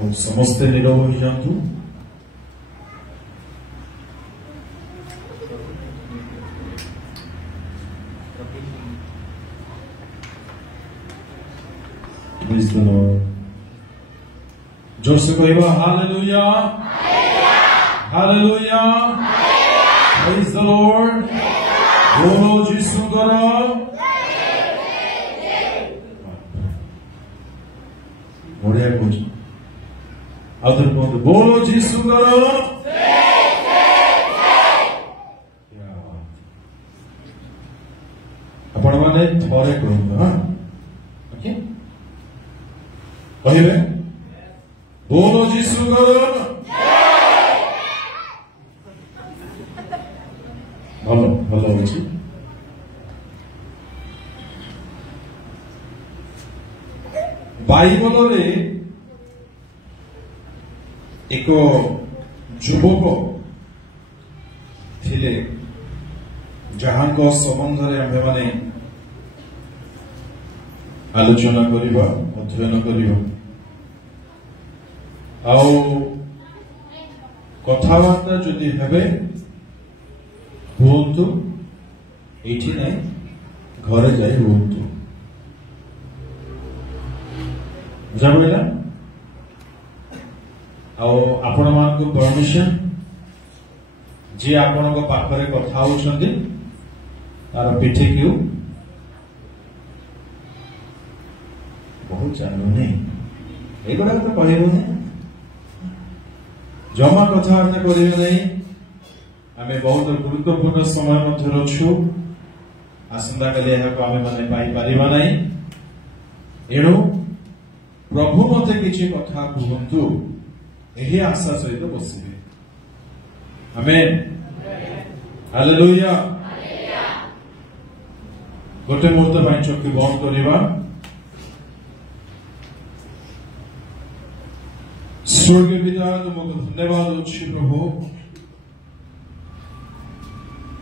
समस्ते नीरव हो जातु। Praise the Lord. जोर से कहिबा hallelujah, hallelujah, praise the Lord, बोलो यीशु करो। बढ़िया कुछ आदर बोलो, बोलो यीशु करो। आपण माने थोड़े कहूँ, हाँ, ओके, कहिबे बोलो यीशु करो। भलो भलो अछि। बाइबल रे एक युवक थिले जहाँ को संबंध रे आमे माने आलोचना करिबा, अध्ययन करिबा। आओ कथाबार्ता जदि हेबे हुंतु, एठी नै घरे जाई हुंतु। बुझापड़ा? आओ आपण मानकु परमिशन जे आपण को पाखरे कथा होउछंदी तार पिठी क्यों बहुत चालू नहीं एगुड़ा तो कहबो नहीं जमा कथाबार्ता करिबे नहीं। आमे बहुत गुरुत्वपूर्ण समय मध्य रछु। आसंता काली एहाको आमे माने पाई परिबा नहीं। एणु प्रभु मते किछि कथा कहंतु एही आशा सहित बसिबे। आमेन, हालेलुया। गोटे मुहूर्त भाई चक्षु बंद करिबा। स्वर्गीय पिता तुमको धन्यवाद अछि प्रभु।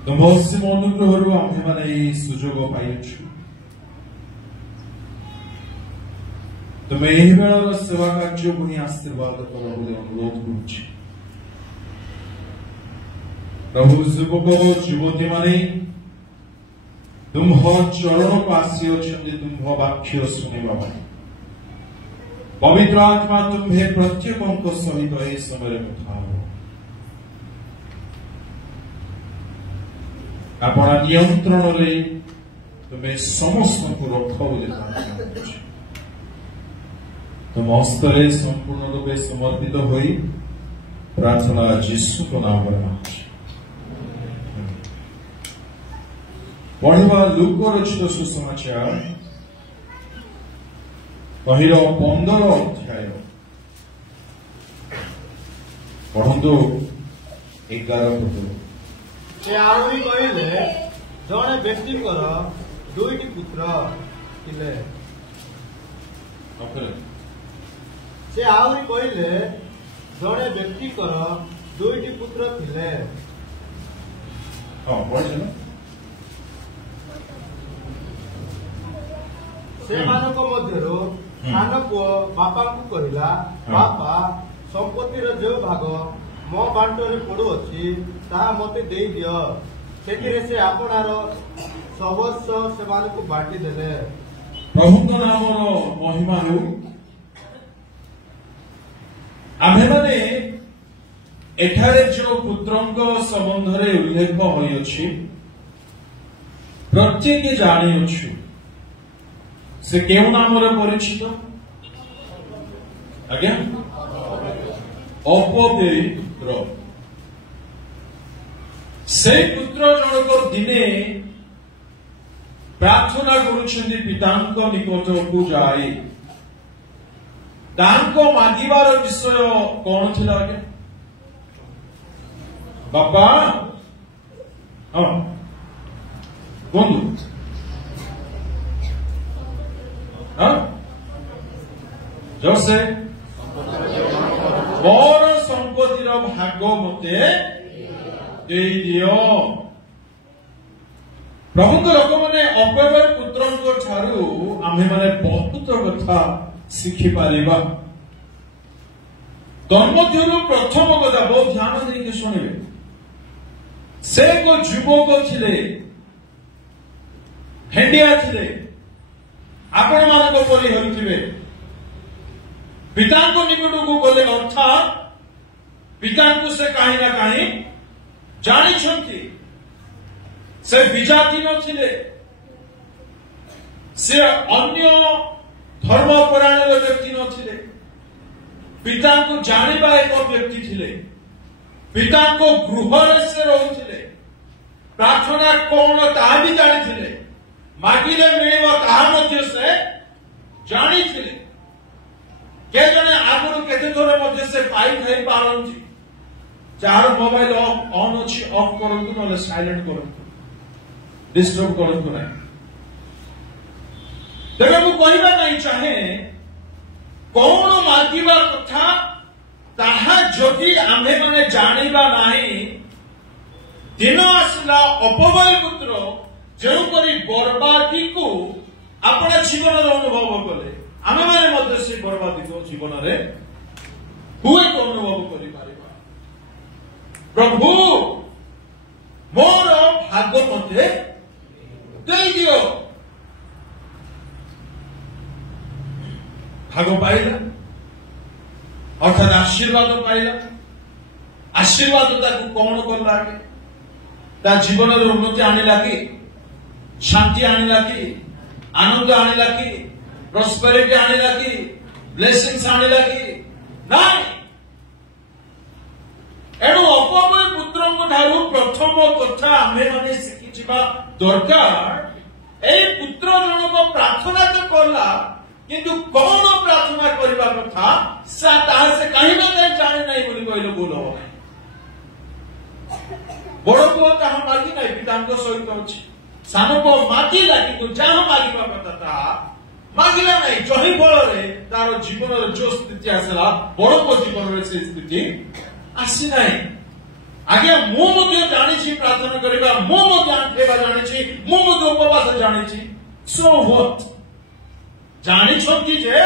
तुम असीम अनुग्रहरु आमे माने एई सुजोग पाइछु। तुम्हें यही बेलार सेवा कार्य पुणी आशीर्वाद कर अनुरोध करुछि प्रभु। युवक युवती माने तुम चरण को आसी अछंती तुम वाक्य सुनिबा पाई। पवित्र आत्मा तुम्हें प्रत्येक सहित ए समय कथा हो। अपना नियंत्रण रे तुम्हें समस्त को रख बोली तुम हस्तरे संपूर्ण रूपे समर्पित होई प्रार्थना यीशु को नाम में पढ़वा लूक रचित सुसमाचार पहिल 15 अध्याय पढ़ंतु 11 पद। से आउरी कहिले जणे व्यक्तिकर दुईटी पुत्र थिले। से आउरी कहिले जणे व्यक्तिकर दुईटी पुत्र थिले। हां पढ़िन। से मानक मध्यरो सान पुओ बापा को कहिला, बापा संपत्तिर जो भाग मो बांटरे पड़ू अछि ताहा मते देई दियो। सेतिरे से आपनार सर्वस्व से मानक बांटी देले। प्रभु को नाम महिमा हो। आमे माने एठारे जो पुत्रंक संबंध रे उल्लेख होई अछि प्रत्येक जानि अछि से केउ नाम रे परिचित। आज्ञा अपवित्र। से पुत्र जनक दिने प्रार्थना करुछन्ति पितांक निकट को जाए। तांको मागिबार विषय कौन थिला आज्ञा? बापा हाँ बंधु हाँ जैसे मोर संपत्तिर भाग मते देई दियो। प्रभु लोक मैंने अपव्यय पुत्र ठारू आमे माने बहुत कथा शिखि पारिबा। तन्मध्यरु प्रथम कथा बहुत ध्यान देके शुणिबे से को युवक थिले हेंडिया थिले आपण मानक परि होइथिबे पिता को निकट को गले अर्थात पिता को से कहीं ना कहीं जानी छंती से विजाति नथिले से अन्य धर्मपरायण व्यक्ति नथिले पिता को जानिबा एक व्यक्ति थिले पिता को गृह से रहुथिले प्रार्थना कौन ताहा भी जानिथिले मागिले मिलिबा ताहा मध्य से जानिथिले के जने आगुरु केते थोर मध्य से पाई थाई पारंती चार मोबाइल ऑन अछि ऑफ करंतु नले साइलेंट करंतु डिस्टर्ब करंतु नहीं तेरे को कहना नहीं चाहे कौन मागिबा कथा ताहा जदि आम्भे माने जानिबा नाही दिन आसला अपवय पुत्र जो करी बर्बादी को अपना जीवन अनुभव कले आमे माने मध्य से बर्बादी को जीवन रे हुए तो अनुभव करि पारिबा प्रभु मोर भाग मते देई दियो भाग पाइला अर्थात आशीर्वाद पाइला आशीर्वाद ताकू कौन करला के ता जीवन रे उन्नति आनिला कि शांति आनिला कि आनंद आनिला कि प्रॉस्पेरिटी आनिला कि ब्लेसिंग्स आनिला कि नाही एणु अपवय पुत्र को ठारू प्रथम कथा आमे माने सिखि जिबा दरकार ए पुत्र जनक प्रार्थना तो करला किंतु कौन प्रार्थना करबा कथा सा ताहा से कहीं ना कहीं जाने नहीं बोली कहले बोल हो बड़ पुओ ताहा मागी नहीं पिता को सहित अछि सानो को मागिला किंतु जहाँ मागिबा कथा ता मागिला नहीं जही फल रे तार जीवन रे जो स्थिति आसला बड़ पुओ जीवन रे से स्थिति आसी नहीं आगे मो मध्य जानि छी प्रार्थना करबा मो मध्य आंखेबा जानि छी मो मध्य उपवास जानि छी सो व्हाट जानी छंती जे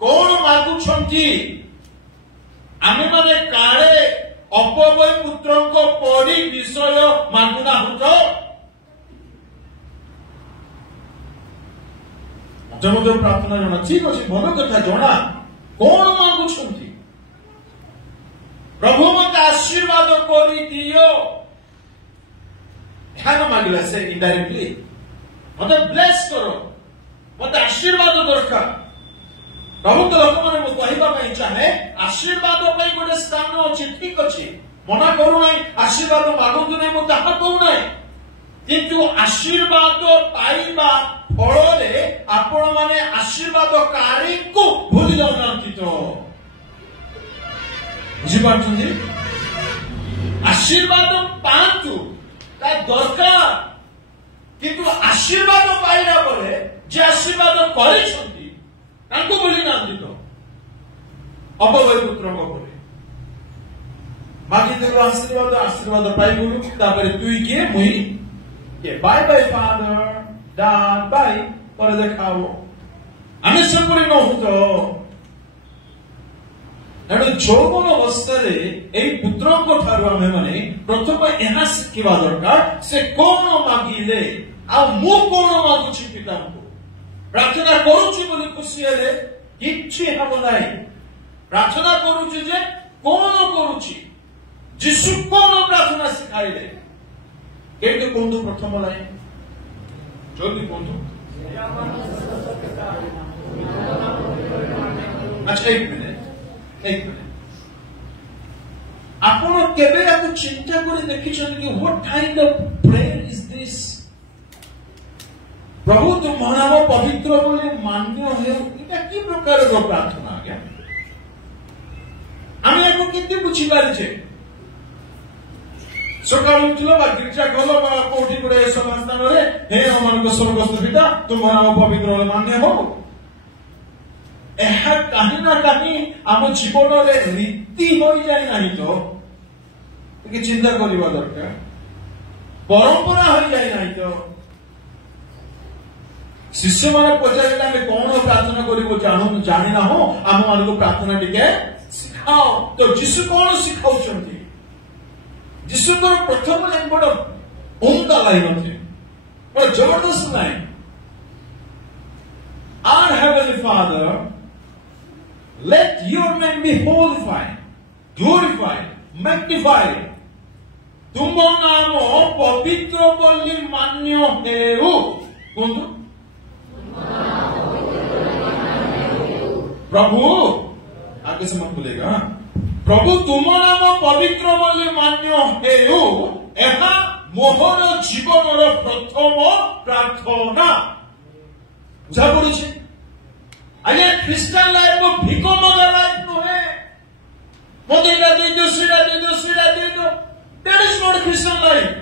कौन मागु छंती आमे माने काळे अपवय पुत्र को परी विषय मागुना हुतो जब प्रार्थना जणा ठीक अछि भल कथा जणा कौन मागु छंती प्रभु मते आशीर्वाद करी दियो ध्यान मागिला से इनडायरेक्टली मते ब्लेस करो मत आशीर्वाद दरकार प्रभु तो लोक माने कहवा चाहे आशीर्वाद गोटे स्थान अच्छे ठीक अच्छे मना करू ना आशीर्वाद मागंतु नहीं मुझे कहू ना किंतु आशीर्वाद पाइबा फल आपण माने आशीर्वाद कारी को भूली जाऊना तो बुझीपार आशीर्वाद पातु दरकार किंतु आशीर्वाद पाइला परे जे आशीर्वाद करिसंती तांको बोली नांदी तो अपवय पुत्र को बोले बाकी तो आशीर्वाद आशीर्वाद पाई बोलू तापरे तुई के मुई के bye bye father dad bye पर देखाओ आमे संपूर्ण न होतो एणु यौवन अवस्था पुत्र को ठारू आमे माने प्रथम एहा शिखिबा दरकार से कौन मागिले आ मु कौन मागुछि पिता को प्रार्थना करूची बोली खुशी हेले किछि हबो नाही प्रार्थना करूची जे कौन करूची जिसु कौन प्रार्थना सिखाइले केते कोंतु प्रथम लाइन जल्दी कोंतु अच्छा एक मिनट आपण केबे आपु चिंता करे देखिछन कि what kind of prayer is this प्रभु तुम नाम पवित्र बोले मान्य है इटा की प्रकार रो प्रार्थना आज्ञा आमे एको केते बुझी पारिछे सकाळ उठलो बा गिरजा गलो बा कोठी परे समाज स्थान रे हे अमान को स्वर्गस्थ पिता तुम नाम पवित्र बोले मान्य हो एहा कहीं ना कहीं आम जीवन रे रीति हो जाय नाही तो कि चिंता करबा दरकार परंपरा हो जाय नाही तो शिष्य मान पचारे कौन प्रार्थना कर जानी ना हो आम मान को प्रार्थना टिके खाओ तो जीशु कौन शिखाउछंती जीशु को प्रथम लाइन बड़ ओंका लाइन थे बड़ जबरदस्त line Our Heavenly Father, let your name be glorified, magnified. तुम नाम पवित्र बोली मान्य हेउ कुंतु प्रभु आगे से मत बोलेगा प्रभु तुम नाम पवित्र बोली मान्य हेउ एहा मोहर जीवन प्रथम प्रार्थना बुझा पड़ी आगे ख्रिस्टान लाइफ भिक मगा लाइफ नुहे मत दे दो सीधा दे दो That is not Christian life.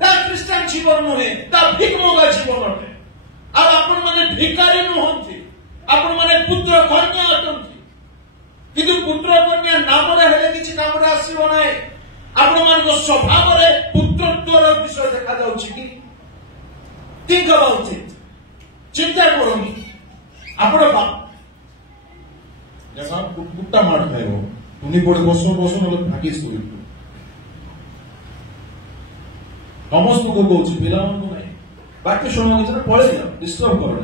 That Christian जीवन नुहे ता भिक मगा जीवन अटे अब आपण माने भिकारी नुहंती आपण माने पुत्र कन्या अटंती किंतु पुत्र कन्या नाम रे हेले किछि काम रे आसीबो नाही आपण मानको स्वभाव रे पुत्रत्वर विषय देखा जाउछि कि think about it चिंता करोनी आपण बाप जसा कुत्ता मार खाइबो तुनी पड़े बसो नले फाटी सुई समस्त को कहूँ पिला नहीं बाकी शुण पड़े जाओ डिस्टर्ब करो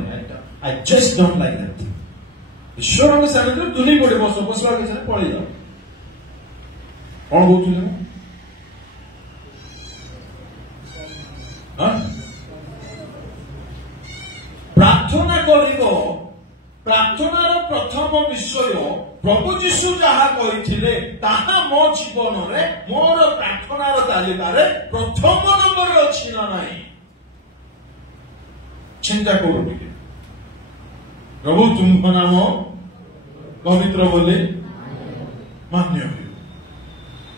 I just don't like that ईश्वर में सामने तुनी पड़े बस बसवा के पड़े जाओ कौन कहते प्रार्थना करिबो प्रार्थनार प्रथम विषय प्रभु जीशु जहा कहिथिले ताहा मो जीवन रे मोर प्रार्थनार तालिकार प्रथम नंबर अछि ना नाही चिंता करो टिके प्रभु तुमको नाम पवित्र बोले मान्य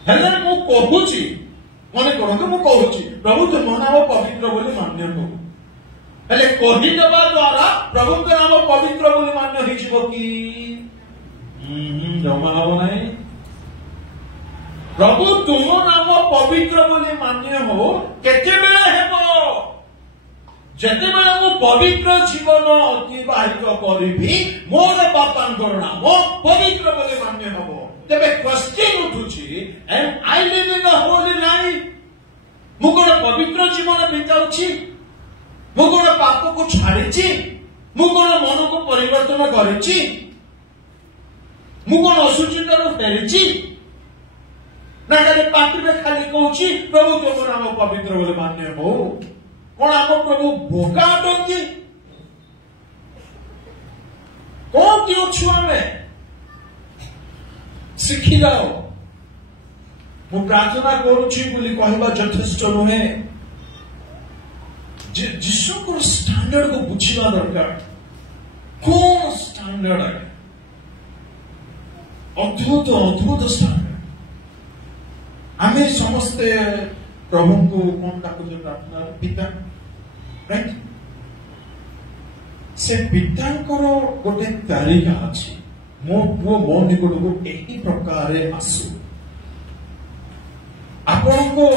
हेले मु कहूची मने करंतु मु कहूची प्रभु तुम नाम पवित्र बोले मान्य करू हेले कहि देबा द्वारा प्रभु के नाम पवित्र बोले मान्य होई जिवो की जमा हो नहीं प्रभु तुम नाम पवित्र बोले मान्य हो केते बेले हेबो जते बेले मु पवित्र जीवन अतिबाहित करिबी मोर बापांकर नाम पवित्र बोले मान्य हबो तेबे क्वेश्चन उठुची am I living a holy life मु कोन पवित्र जीवन बिताउची मु कोन पाप को छाड़ीची मु कोन मन को परिवर्तन करिची मु कोन असुचित फेरिची ना खाली पाटी में खाली कहूची प्रभु तुम नाम पवित्र बोले मान्य हो कौन आम प्रभु भोगा अटंती कौन क्यों छुआ में शिखी जाओ मु प्रार्थना करुची बोली कहवा यथेष्ट नुहे जीशु को स्टैंडर्ड को बुझा दरकार कौन स्टैंडर्ड है अद्भुत अद्भुत स्टैंडर्ड आमे समस्ते प्रभु को कौन डाकुचे प्रार्थना पिता राइट से पितांकर गोटे तालिका अछि मो पुओ मो निकट को एही प्रकार आसु आपण को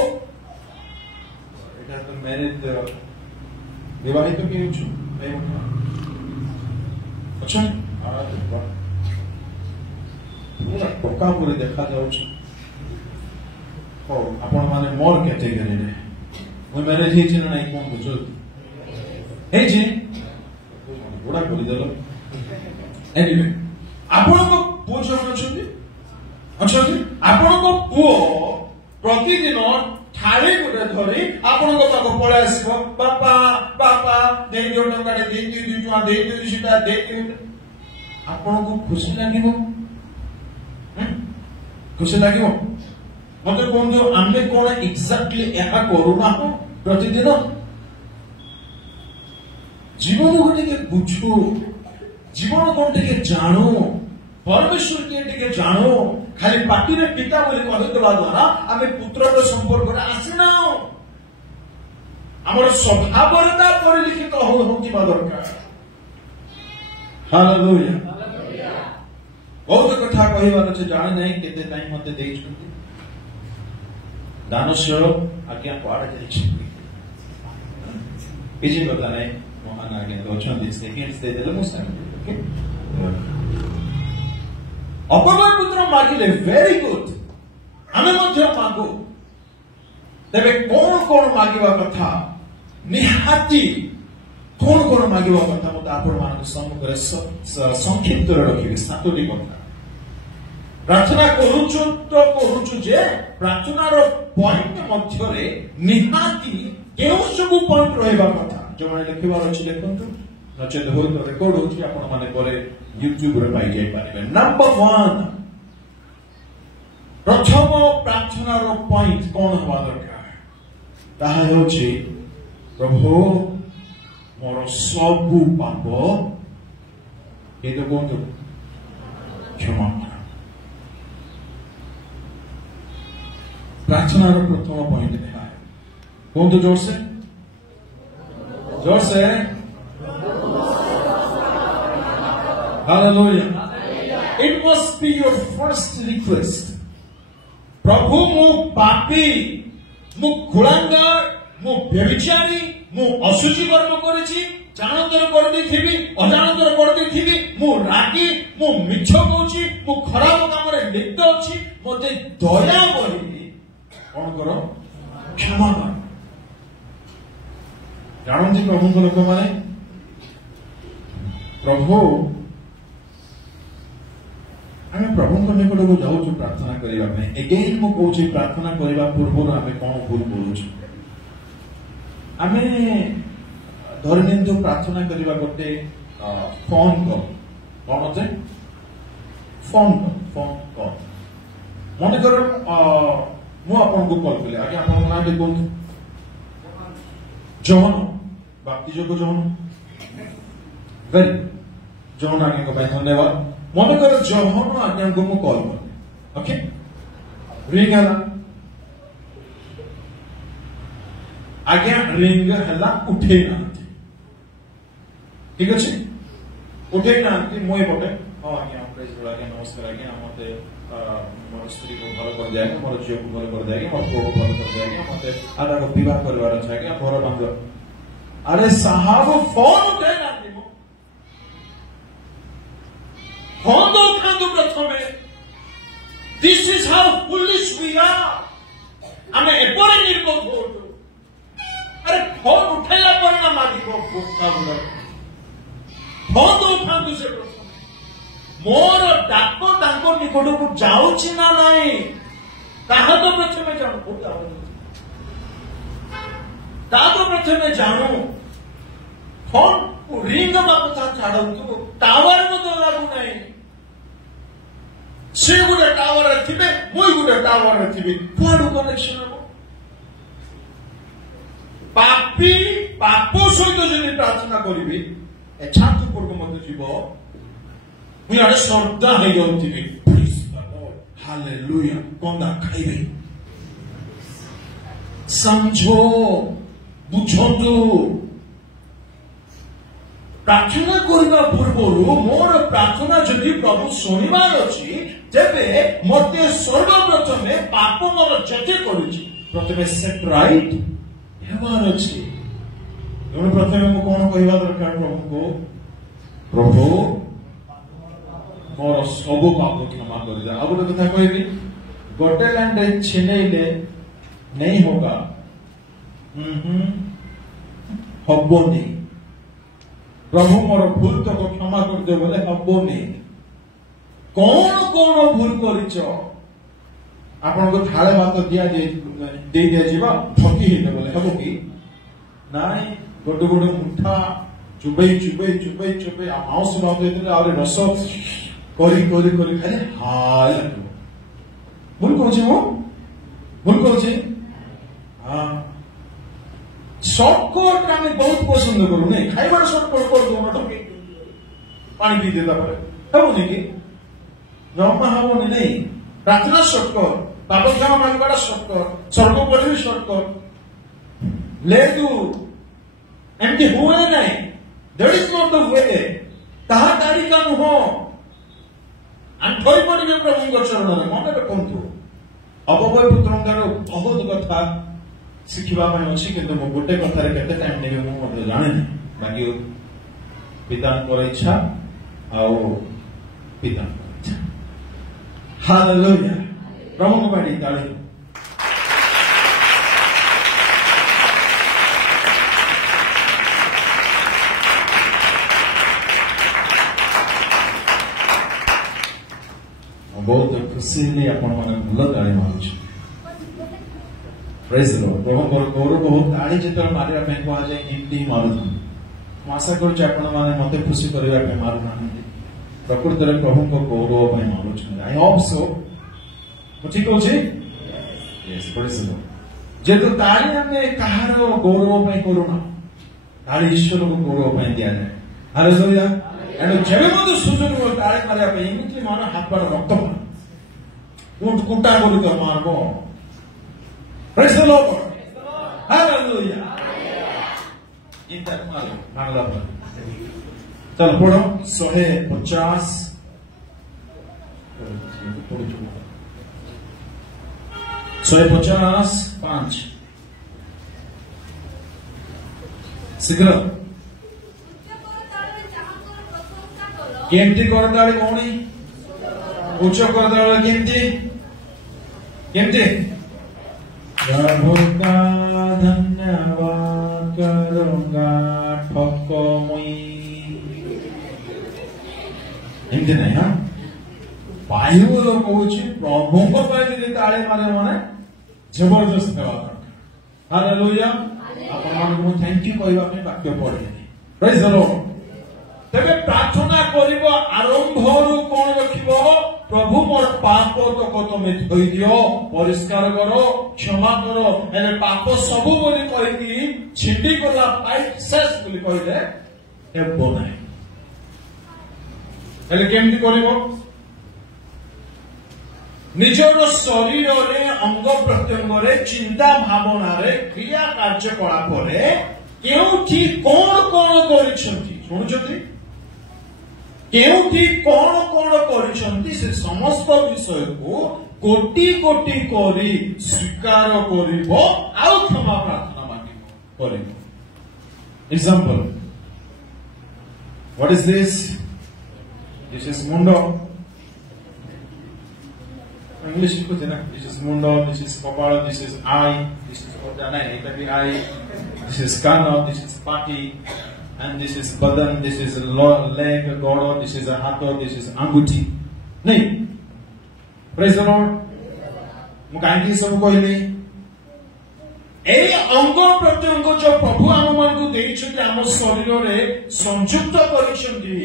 एटा तो मैरिज विवाहित के छु अच्छा पूरा पक्का पूरे देखा जाउछ आपण माने मोर कैटेगरी रे मु मैरिज हे छिन नाही कोन बुझो हे जी बड़ा बोली देलो एनीवे आपण को पुओ जण अछंती आपण को पुओ प्रतिदिन थाली गुटे धरी आपण को पाक पळे आसीबो पापा पापा दे जो टंका दे दे जुआ दे दे सीता दे आपण को खुशी लागिबो खुशी लागिबो मते कोन जो आमे कोन एक्जेक्टली एहा करूना हो प्रतिदिन जीवन को टिके बुझो जीवन को टिके जानो परमेश्वर के टिके जानो खाली पाटी रे पिता बोली कहतला द्वारा आमे पुत्र रो संपर्क रे आसीना हमर स्वभाव रे ता परिलिखित होती बा दरकार हालेलुया बहुत कथा कहबा छै जाने नहीं केते टाइम मते देइ छथि दानस्य आज्ञा पाड़ जाय छै इजी बता नहीं महान आज्ञा तो छथि सेकेंड्स दे देले मुसा ओके ଅପବୟ ପୁତ୍ର ମାଗିଲେ ଭେରି ଗୁଡ୍, ଆମେ ମଧ୍ୟ ମାଗୁ। ତେବେ କଣ କଣ ମାଗିବା କଥା, ନିହାତି କଣ କଣ ମାଗିବା କଥା ମୁଁ ଆପଣମାନଙ୍କ ସମ୍ମୁଖରେ ସଂକ୍ଷିପ୍ତରେ ରଖିବି। 7ଟି କଥା ପ୍ରାର୍ଥନା କରୁଛୁ ତ କରୁଛୁ ଯେ ପ୍ରାର୍ଥନାର ପଏଣ୍ଟ ମଧ୍ୟରେ ନିହାତି କେଉଁ ସବୁ ପଏଣ୍ଟ ରହିବା କଥା। ଯେଉଁମାନେ ଲେଖିବାର ଅଛି ଲେଖନ୍ତୁ, ନଚେତ ହୁଏତ ରେକର୍ଡ ହଉଛି, ଆପଣ ମାନେ ପରେ ୟୁଟ୍ୟୁବରେ ପାଇଯାଇପାରିବେ। ନମ୍ବର 1, ପ୍ରଥମ ପ୍ରାର୍ଥନାର ପଏଣ୍ଟ କଣ ହେବା ଦରକାର, ତାହା ହେଉଛି ପ୍ରଭୁ ମୋର ସବୁ ପାପ ଏ ତ କୁହନ୍ତୁ କ୍ଷମା କର। प्रार्थना प्रथम पॉइंट है, कौन तो जोर से hallelujah. It must be your first request. प्रभु मु पापी, मु कुलांगार, मु व्यभिचारी, मु अशुचि कर्म करिछि, जानतर करदिथिबि अजानतर करदिथिबि, मु रागी, मु मिछ कहूछि, मु खराब काम रे लिप्त अछि, मते दया करि कौन करो क्षमा कर। जानती प्रभु को लोक माने प्रभु आम प्रभु निकट को जाऊँ प्रार्थना करने। एगेन मु कहूँ प्रार्थना करने पूर्व आम कौन भूल करूँ। आम धरनी प्रार्थना करने गोटे फोन कॉल, कौन जे फोन कॉल मन कर मु आपको कॉल कली, आगे आप ना कहतु जहन बाप्तिज को जहन वेरी जहन आज्ञा को धन्यवाद। मन कर जहन आज्ञा को मु कॉल कर, ओके रिंग है आज्ञा रिंग है उठे ना, ठीक अच्छे उठे ना मुझे पटे हाँ आज्ञा प्रेज आज्ञा नमस्कार आज्ञा मत मोर स्त्री को भल कर जाएगा, मोर झील को भल कर जाएगा, मोर पुओ को भल कर जाएगा, मत आधा को विवाह करवार अच्छे आज्ञा घर बांध। अरे साहब फोन उठे ना, फोन तो उठा दो प्रथम। This is how foolish we are. आम एपरे निर्बोध हो। अरे फोन उठेला पर ना मालिक फोन तो उठा दो से प्रथम। मोर डाक तांको निकट को जाऊची ना नहीं ताहा तो प्रथमे जानू, तो प्रथमे जानू। फोन रिंग कथा छाड़ू, टावर तो लागू नहीं। से गोटे टावर थे, मुई गोटे टावर थी, कुआड़ू कनेक्शन हम। पापी पाप सहित जब प्रार्थना करी छात्र पूर्व मत जीव मुझे श्रद्धा हो जाऊँगी हालेलुया कंदा खाइबे समझो बुझंतु। प्रार्थना करने पूर्व मोर प्रार्थना जदि प्रभु शुणवार अच्छी तेरे मत सर्वप्रथम पाप मोर जते करुच्ची प्रथम सेट राइट हेबार अच्छी। प्रथम मुझे कौन कहवा दरकार प्रभु को, प्रभु मोर सब पाप क्षमा कर दे। आ गोटे कथा कहबी गोटे लैंड छिनैले नहीं होगा, हबनी। प्रभु मोर भूल तक क्षमा कर दे बोले हबनी। कौन कौन भूल करिच आपन को थाले भात दिया दे दिया जीवा ठकी हिने बोले हबो कि नाई। गोटे गोटे मुठा चुबई चुबई चुबई चुबई माउस भात देते आरे रस करी करी करी खाली हाय भूल करुचे मो भूल करुचे। हाँ शॉर्टकट आम बहुत पसंद करू नहीं, खाइबार शॉर्टकट कर दो पानी पी देता हेबनी कि जमा हेबनी नहीं। प्रार्थना शॉर्टकट, पाप क्षमा मांगवा शॉर्टकट, स्वर्ग पढ़ी शॉर्टकट लेकिन एमती हुए नहीं। दैट इज नॉट द वे। ताहा तारिका नुह आंठई पड़े प्रभु चरण में मन रखु। अबय पुत्र बहुत कथा शिखा अच्छी कि गोटे कथार के टाइम ने मुझे जाने बाकी पिता इच्छा आ पिता इच्छा हालेलुया प्रभु को बैठी ताली बहुत खुशी नहीं अपन मन भूल ताली मारुछ प्रेज द लॉर्ड प्रभु गौरव बहुत ताली जेतल मारिया पे को आज हिंदी मारुछ आशा करूँ आपण माने मते खुशी करबा पे मारु नाहंती प्रकृति रे प्रभु को गौरव पे मारुछ आई होप सो ठीक होछि यस प्रेज द लॉर्ड जेतु ताली हमने कहार गौरव पे करूना ताली ईश्वर को गौरव पे दिया जाए हालेलुया एंड जेबे मते सुजन को ताली मारिया पे इमिति मान हाथ पर रक्त ऊंट कुटा बोल के मारबो praise the Lord hallelujah inter मारो बांग्ला पर चलो पढ़ो 150 150 शीघ्र केमती करदाळे कोणी उच्च करदाळे केमती केमती प्रभु का धन्यवाद करूंगा ठक्को मुई एमती नहीं हाँ बाइबल कहूची प्रभु को पाए यदि ताळे मारे माने जबरदस्त सेवा कर हालेलुया आपण मानकु थैंक यू कहबा पे वाक्य पढे प्रेज द लॉर्ड तेबे प्रार्थना करिबो आरंभरु कोन रखिबो प्रभु मोर पाप तक तुम धोई दियो परिष्कार करो क्षमा करो एने पाप सबु बोली कहि छिंडी गला पाइप शेष बोली कहिले हेबो नाही एले केमति करिवो निजर शरीर रे अंग प्रत्यंग रे चिंता भावना रे क्रिया कार्यकलाप रे केउठी कोन कोन करिसंती सुनुचंती केउठी कोन कोन करिसंती से समस्त विषय को कोटि कोटि करी स्वीकार करिवो आउ क्षमा प्रार्थना मांगिबो करिवो example what is this is मुंडो इंग्लिश को देना दिस इज मुंडो दिस इज कपाल this is eye this is ओदाना एटा भी आई दिस इज कानो दिस इज पाटी and this is badan, this is leg, godo, this is a hato, this is anguti. नहीं, praise the Lord. मुकांकी सब कोई नहीं. ए अंगो प्रत्यंग जो प्रभु आममान को देइछथि आम शरीर रे संयुक्त करिसथि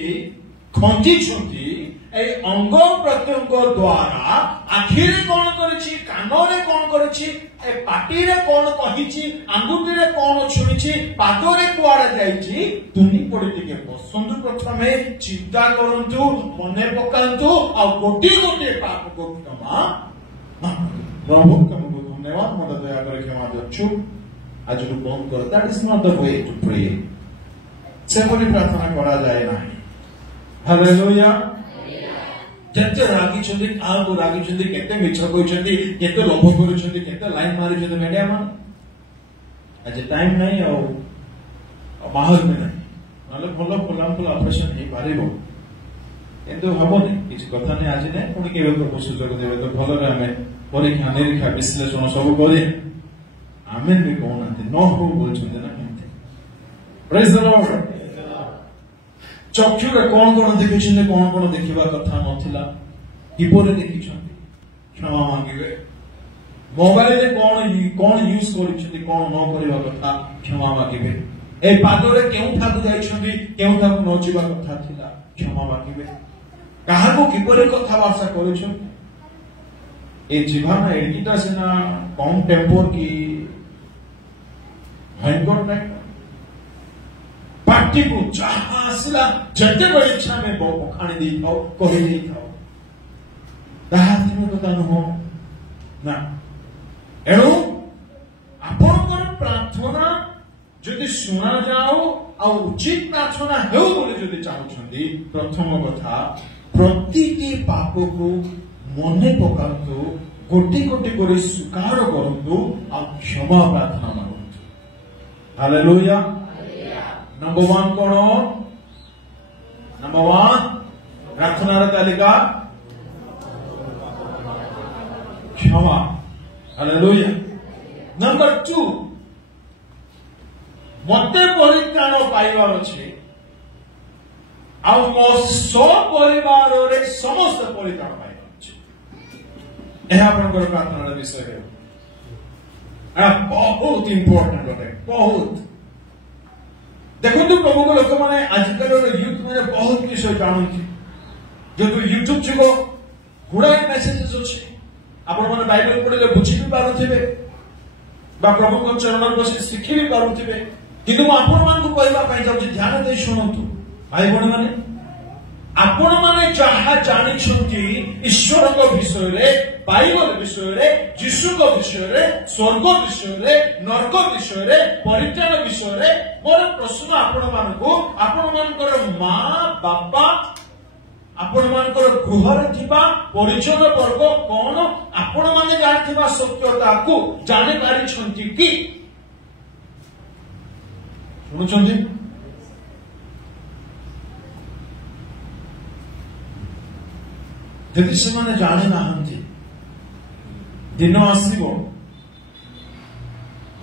खंडिसथि ए अंग प्रत्यंग द्वारा आखिरे कोन करिछि कानरे कोन करिछि ए पाटी रे कोन कहिछि आंगुठी रे कोन छुइछि पादरे कुआडे जाइछि तुनी पडी टिके बसंतु प्रथमे चिंता करंतु मने पकांतु आ गोटी गोटी पाप को क्षमा प्रभु तुमको धन्यवाद मत दया करे क्षमा दछु आज को बंद कर that is not the way to pray सेपरी प्रार्थना करा जाय नाही हालेलुया केते रागी छथि काल को रागी छथि केते मिछ कोइ छथि केते लोभ करि छथि केते लाइन मारि छथि मीडिया मान आज टाइम नहीं आ बाहर में नहीं नले भलो फुलाम फुल ऑपरेशन हे पारिबो किंतु हबोनी किछ कथा नै आज नै पुनी केबे प्रभु सुजोग देबे तो भलो रे हमें परीक्षा निरीक्षा विश्लेषण सब करे आमेन भी कहनाते न हो बोल छथि ना केते प्रेज द लॉर्ड चक्षु रे कोन कोन देखिछिने कोन कोन देखिबा कथा नथिला किपोरे देखिछन्ति क्षमा मांगिबे मोबाइल रे कोन यूज करिछन्ति कोन न करिबा कथा क्षमा मांगिबे ए पादरे केउ ठाकु जाइछन्ति केउ ठाकु न जिबा कथा थिला क्षमा मांगिबे काहाको किपोरे कथा वार्ता करिछन्ति ए जीवाना एडिटा सेना कम टेम्पोर की भयंकर टाइप पार्टी को जहां आसला जते बड़ी इच्छा में बहु पखाणी दी थाओ कहि दी थाओ ताहा तुम कथा न हो ना एणु आपनकर प्रार्थना जदि सुना जाओ आ उचित प्रार्थना हेउ बोले जदि चाहुछन्ती प्रथम कथा प्रतिटी पाप को मने पकांतु कोटि कोटि करे स्वीकार करंतु आ क्षमा प्रार्थना मांगंतु हालेलुया नंबर 1 कोन नंबर 1 प्रार्थना तालिका क्षमा। हालेलुया। नंबर 2 मते परित्राण पाइबार अछि आ मो सो परिवार रे समस्त परित्राण पाइबार अछि। एहा आपनकर प्रार्थना विषय है। बहुत इंपोर्टेंट है। बहुत देखो प्रभु को लोक माने आजकल यूथ मैंने बहुत विषय जानते जो तू यूट्यूब जुग गुड़ाए मेसेजेस अच्छे आपण मैंने बाइबल पढ़ले बुझी भी पारुथिबे बा प्रभु को चरण बसी शिखी भी पारुथिबे किंतु आपण मान को कहबा पई जाउची ध्यान दे सुनंतु भाई बण माने आपण माने जहा जानि छंती ईश्वर को विषय रे बाइबल विषय रे यीशु को विषय रे स्वर्ग विषय रे नरक विषय रे परित्राण विषय रे मोर प्रश्न आपण मानकु आपण मानकर मां बापा आपण मानकर गृहर थिबा परिचय वर्ग कोन आपण माने जानिथिबा सत्यता को जानि पारि छंती कि सुनुछंती यदि से माने जाने नाहंती दिन आसीबो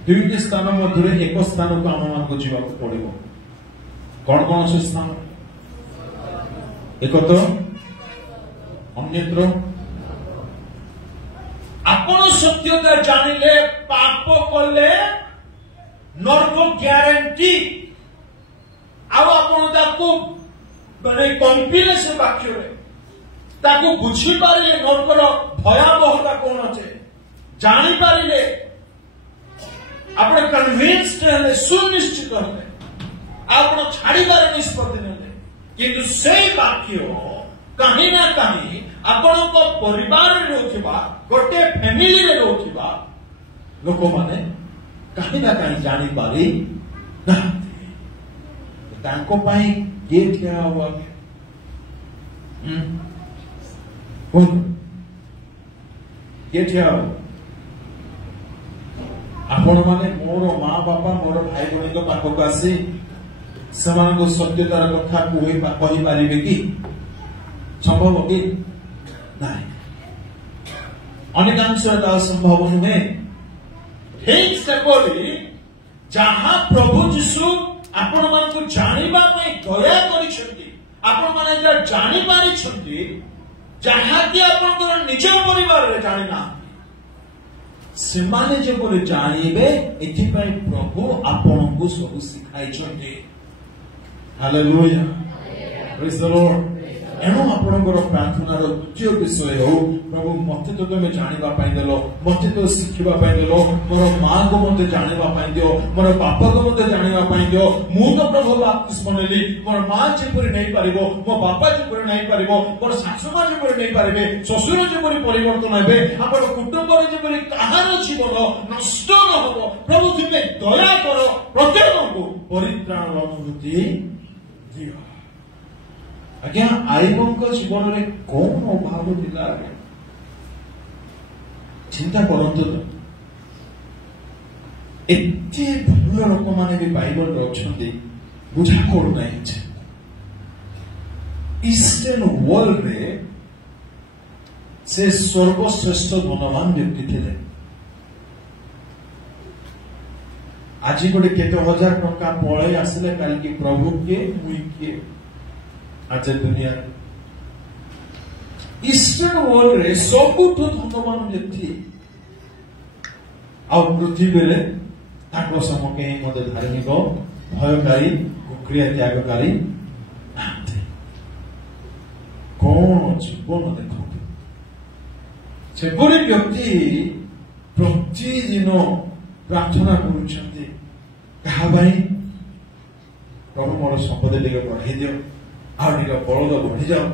दुईटी स्थान मध्य एक स्थान को आम मान को जीवा पड़ो कौन कौन से स्थान एक तो अन्यत्र आपण सत्यता जानिले पाप कले नरक ग्यारंटी आपण ताको माने कंपिले से वाक्य रे ताको बुझी पारिले नरकर भयावहता कौन अच्छे जानी पारिले आपण कन्विन्स्ड हेले सुनिश्चित हेले आपण छाड़ीबार निष्पत्ति नेले किंतु से वाक्य कहीं ना कहीं आपण को परिवार रे रहउथिबा गोटे फैमिली रे रहउथिबा लोक माने कहीं ना कहीं जानी पारी ना तांको पई ये क्या हुआ ये क्या हो आपण माने मोर मां बापा मोर भाई भाई को पाखक आसी समान को सत्यतार कथा कहि पारिबे कि संभव कि नहीं अनेकांश संभव नुहे ठीक सेपरि जहां प्रभु यीशु आपण मान को जानिबा पई दया करिसेंती आपण माने जे जानि पारिछंती जहां कि आपनकर निज परिवार रे जानि ना सेमाने जे बोले जानिबे एथि पई प्रभु आपनको सब सिखाई छंती। Hallelujah praise the Lord. एनो आपनकर प्रार्थनार द्वितीय विषय हो प्रभु मते तो तुमे जानिबा पाई देलो मते तो शिखिबा पाई देलो मोर मां को मते जानिबा पाई दियो मोर बापा को मते जानिबा पाई दियो मु तो प्रभु बपतिस्मा नेली मोर मां जेपरि नै पारिबो मो बापा जेपरि नै पारिबो मोर सासु मां जेपरि नै पारिबे ससुर जेपरि परिवर्तन हेबे हमर कुटुंब रे जेपरि काहार जीवन नष्ट न होबो प्रभु तुमे दया करो प्रत्येक को परित्राण अनुभूति दियो। आज्ञा आईबंक जीवन में कौन अभाव थिला चिंता करंतु एते भूल लोक माने भी बाइबल रे अछंती बुझा कोड नाही ईस्टर्न वर्ल्ड रे से सर्वश्रेष्ठ गुणवान व्यक्ति थे आज गोटे केते हजार टंका पळे आसले काल की प्रभु के मुई के आज दुनिया ईस्टर्न वर्ल्ड रे सबुठु धनवान व्यक्ति आ पृथ्वी रे ताको समके मते धार्मिक भयकारी क्रिया त्यागकारी नाते कौन जीवन देखो से पूरी व्यक्ति प्रतिदिन प्रार्थना करुछंती कहा भाई प्रभु मोर संपत्ति टिके बढ़ाई दियो आउ टिके बलद बढ़ी जाओ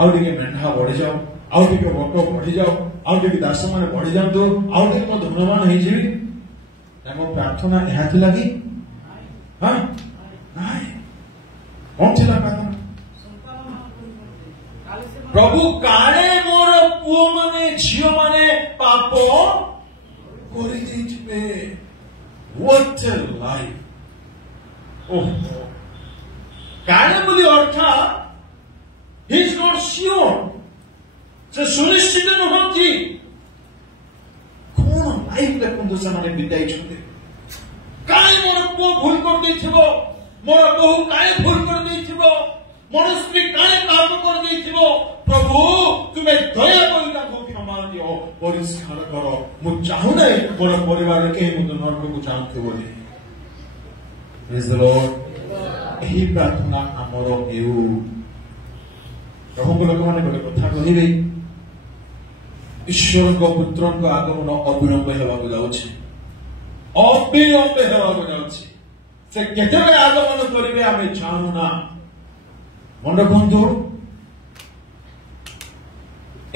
आउ टिके मेंढा बढ़ी जाओ आउ टिके बक बढ़ी जाओ आउ टिके दास माने बढ़ी जांतु आउ टिके मो धनवान होई जीवी ताको प्रार्थना एहा थिला कि हां नाही कौन थिला प्रार्थना प्रभु काले मोर पुओ माने झियो माने पाप करि दिथिबे व्हाट अ लाइफ ओह काले बोली अर्थात ही इज नॉट श्योर से सुनिश्चित नहंती लाइफ देखो से बिताई काई मोर पुओ भूल कर देथिबो मोर बहु काई भूल कर देथिबो मोर स्त्री काई काम कर देथिबो प्रभु तुम्हें दया करि ताको क्षमा दियो परिष्कार करो मु चाहू नै मोर परिवार के मु नरक को जानते बोली प्रेज द लॉर्ड एही प्रार्थना हमरो एउ प्रभु को लोक माने गोटे कथा कहिबे ईश्वर को पुत्र को आगमन अविलंब हेबा को जाउछि अविलंब हेबा को जाउछि से केतबे आगमन करिवे आमे जानू ना मन बंधु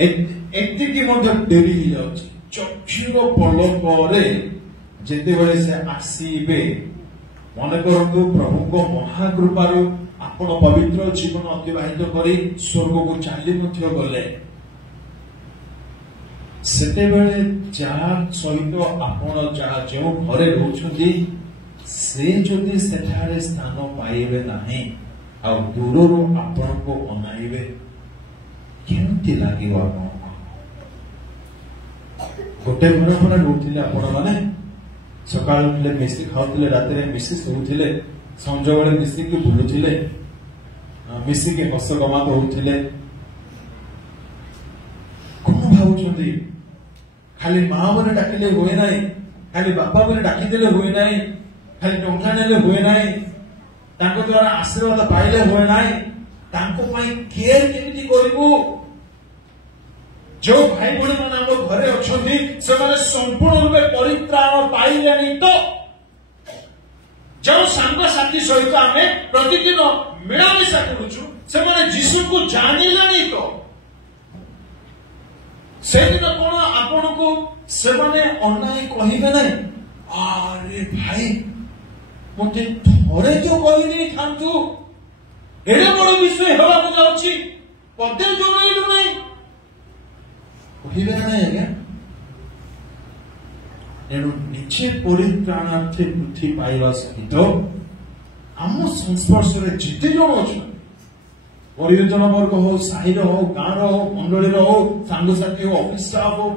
एतिकी मध्य डेरी ही जाउछि चक्षुर पलकरे जेते बेले से आसीबे मन करंतु प्रभु को महाकृपारु आपण पवित्र जीवन अतिबाहित करी स्वर्ग को चाली मध्य गले सेते बेले जा सहित आपण जा जो घरे रहउछंती से जदि सेठारे स्थान पाइबे नाही आ दूररो आपण को अनाइबे केमती लागियो आपण गोटे घर पर रहउथिले आपण माने सकाळ उठले मिसी खाउथिले रातिरे मिसी सोउथिले संज बेले मिसी के बुलुथिले मिसी के हस गमात होउथिले कोन भाउछंती खाली मां बने डाकिले होय नाही खाली बापा बने डाकी देले होय नाही खाली टंका नेले होय नाही तांको द्वारा आशीर्वाद पाइले होय नाही तांको पई केयर केमिति करिवो जो भाई बहन मान हम घरे अछंती से माने संपूर्ण रूपे परित्राण पाइलेनी तो जो संग साथी सहित आमे प्रतिदिन मिलामिशा करूछु से माने यीशु को जानिलानी तो से दिन कोन आपण को से माने अन्याय कहिबे नाही अरे भाई मते थोरे जो कहि नै थांतु एडे बड़ विषय हेबा को जाउछि पदे जो नइलु नै कहिबे नाही आज्ञा एनु निचे परित्राणार्थे पृथ्वी पाइबा सहित आम संस्पर्श रे जिते जण अछि परिजन वर्ग हो साहिर हो गाँव हो मंडली हो सांग साथी हो ऑफिस स्टाफ हो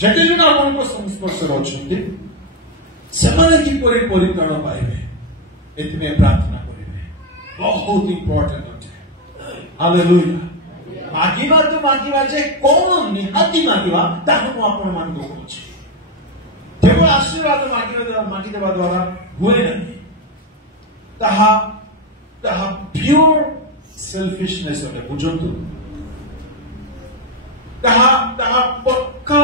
जते जण आपण संस्पर्श रे अछंती सेमाने की परित्राण पाइबे एतमे प्रार्थना करिवे बहुत इंपोर्टेंट अछि हालेलुया मागिबा जे कोन निहाती मागिबा ताहु आपण मान को अछि केवल आशीर्वाद मागी देबा द्वारा होय नाही ताहा प्योर सेल्फिशनेस होते बुझंतु ताहा पक्का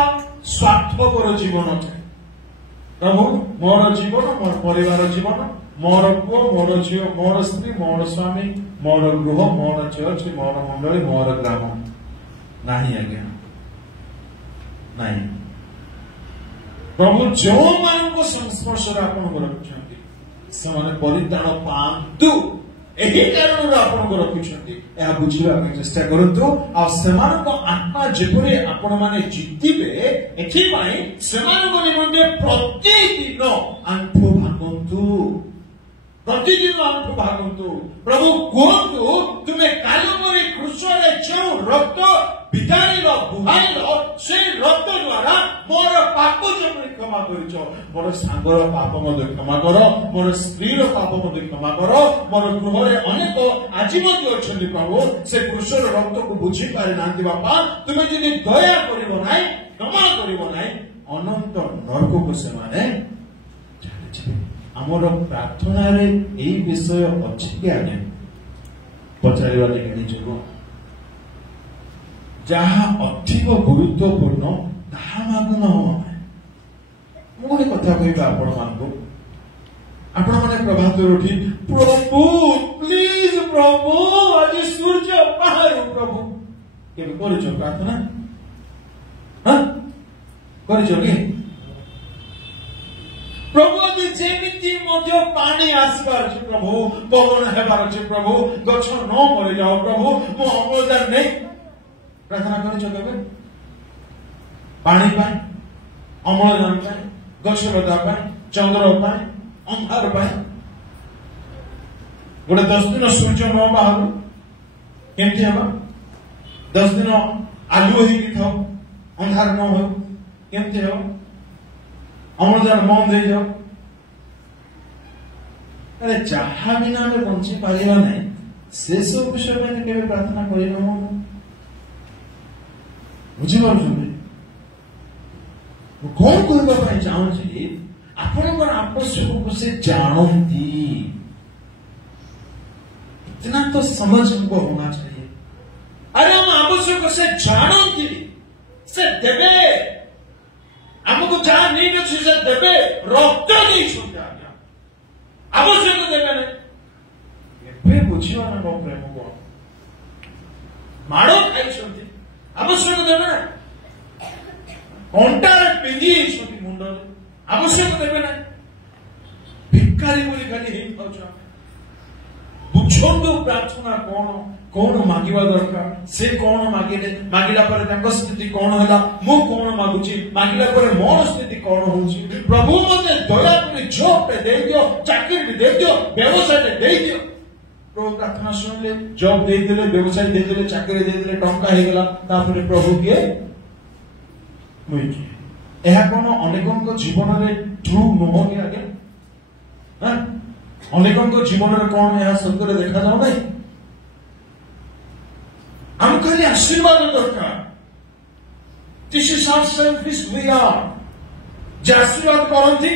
स्वार्थपर जीवन होते प्रभु मोर जीवन मोर परिवार जीवन मोर पुओ मोर झियो मोर स्त्री मोर स्वामी मोर गृह मोर चर्च मोर मंडली मोर ग्राम नहीं आज्ञा नहीं प्रभु जो मान संस्पर्श रखुंट से परित्राण पातु यही कारण आपण रखुंट बुझा चेष्टा करूँ आत्मा जेपरी आपण मैंने जितबे निमंते प्रतिदिन आंठु भागंतु प्रतिदिन आंठु भागंतु प्रभु कहतु तुम्हें कालवरी क्रूसरे जो रक्त विधानीर बुहाईर से रक्त द्वारा मोर पाप जेपरी क्षमा करिछ मोर सांगर पाप मध्य क्षमा कर मोर स्त्रीर पाप मध्य क्षमा कर मोर गृहरे अनेक आज मध्य अछंती प्रभु से क्रूसर रक्त को बुझी पारे नांती बापा तुम्हें यदि दया करिवो नाही क्षमा करिवो नाही अनंत नरक को से माने आमर प्रार्थना रे एई विषय अछि कि आने पचारिबा लागि निजको जहाँ अधिक गुरुत्वपूर्ण ताहा मागुन मोटे कथा कहबा आपण माने प्रभात उठी प्रभु प्लीज प्रभु आज सूर्य बाहर प्रभु केबे करिछ प्रार्थना हां करिछ कि प्रभु आज जेमिति मध्य पानी आसबार अछि प्रभु पवन हेबार अछि प्रभु गछ न मरि जाओ प्रभु मो अमोदार नै प्रार्थना कर पानी पाए अम्लजान पाए गछ लता पाए चंद्र पाए अंधार पाए गोटे 10 दिन सूर्य न बाहर केमती हम 10 दिन आलू ही थाओ अंधार न हो केमती हो अम्लजान बंद हो जाओ अरे जहाँ बिना आम बंची पारिबा नहीं से सब विषय में केवे प्रार्थना करिनो बुझिपारुछन्ति कौन करने चाहूँगी आपण आवश्यक को से जानती इतना तो समझ हमको होना चाहिए अरे हम आवश्यक से जानती से देवे हमको जहाँ नहीं अच्छी से देवे रक्त नहीं छूटा आवश्यक देवे नहीं बुझा ना प्रेम को माड़ खाई आवश्यक देवे अंटार पिंधि मुंड आवश्यक देवे ना भिकारी बोली खाली हिम खाऊ बुझंतु प्रार्थना कौन कौन मागिबा दरकार से कौन मागिले मागिला पर तांको स्थिति कौन होला मु कौन मागुची मागिला पर मोर स्थिति कौन होउची प्रभु मते दया करी जॉब पे दे दियो चाकरी भी दे दियो व्यवसाय दे दियो प्रभु प्रार्थना सुनले जॉब दे देले व्यवसाय दे देले चाकरी दे देले टंका हे गेला तापर प्रभु के मुई एहा कोन अनेकन जीवन रे ट्रू मोह के आगे हां अनेकन जीवन रे कोन एहा सत्य देखा जाउ नहीं हम खाली आशीर्वाद दरकार this is how selfish we are जे आशीर्वाद करती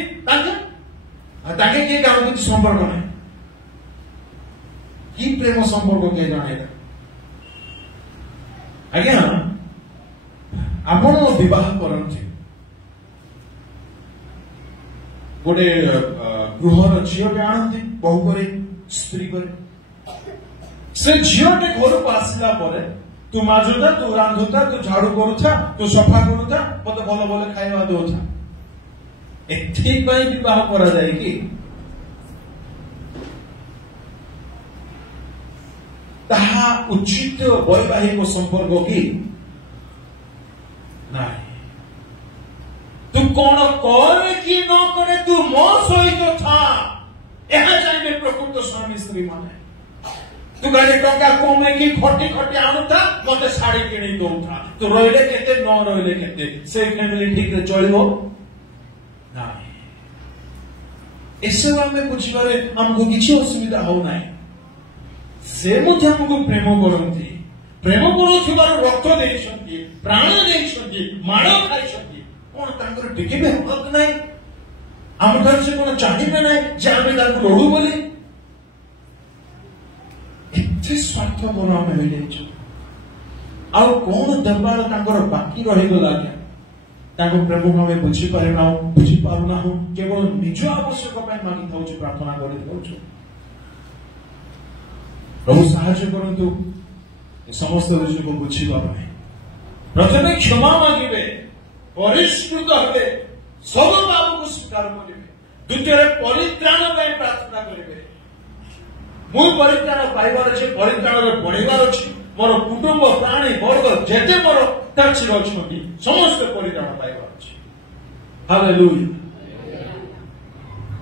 ताके के गाँव किसी संपर्क नहीं कि प्रेम संपर्क के जाने आज्ञा आपण विवाह करती गोटे गृहर झील आणती बहु करे स्त्री करे से झीलटे घर को आसला तू माजुता तू रांधुता तू झाड़ू करुथा तू सफा करुथा मत भल भल खाଇବା दौथा एथिपाई विवाह करा जाए कि ताहा उचित वैवाहिक संपर्क कि नहीं तू कौन करे कि न करे तू मो सहित था यह चाहिए प्रकृत स्वामी स्त्री माने तू गाड़ी टंका कमे कि खटी खटी आणुता मते साड़ी किणी दउथा तू रहिले केते न रहिले केते से फैमिली ठीक रे चलिबो नाही एसब हमें बुझिबारे हमको किछि असुविधा हो नाही से मुझे हमको प्रेम करंती प्रेम करूथिबार रक्त देइछंती प्राण देइछंती माड़ खाइछंती कोन तांकर टिके भी हक नाही हम घर से कोन चाहिबे नाही जे आमे तांको लडू बोली इतने स्वार्थपर आम हो आउ कौन दरबार तांकर बाकी रहीगला क्या प्रेम आम बुझीपारूना केवल निज आवश्यक मागी था प्रार्थना कर प्रभु साहाय्य करंतु समस्त विषय को बुझीबा प्रथमे क्षमा मागिबे परिष्कृत हेबे सब पाप को स्वीकार करिबे द्वितीय परित्राण ପାଇଁ प्रार्थना करिबे मु परित्राण पाइबार अच्छे परित्राण बढ़ेबार अच्छे मोर कुटुंब प्राणी वर्ग जेते मोर टच रछंती समस्त परित्राण पाइबार अच्छे हालेलुया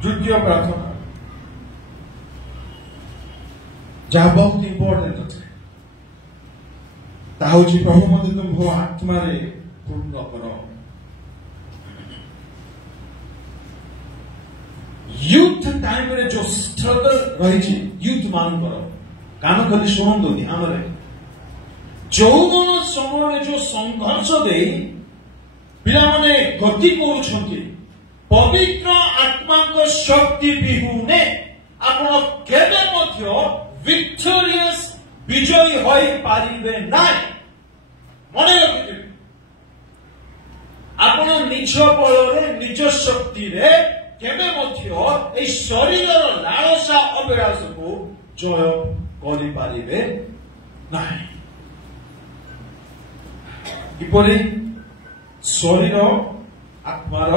द्वितीय प्रार्थना जहाँ बहुत इंपोर्टेंट अच्छे ताहुची प्रभु मते तुम भो आत्मा रे पूर्ण करो यूथ टाइम रे जो स्ट्रगल रही यूथ मान करो कान खोली शुणु ध्यान रे यौवन समय जो संघर्ष दे पिला माने गति करुछंती पवित्र आत्मा को शक्ति बिहुने आपण केबे मध्य विक्टोरियस विजयी होई पारिबे नाही मने रखिबे आपण निज बल रे निज शक्ति रे केबे मध्य ए शरीरर लालसा अभिलाष को जय करि पारिबे नाही किपरि शरीर आत्मार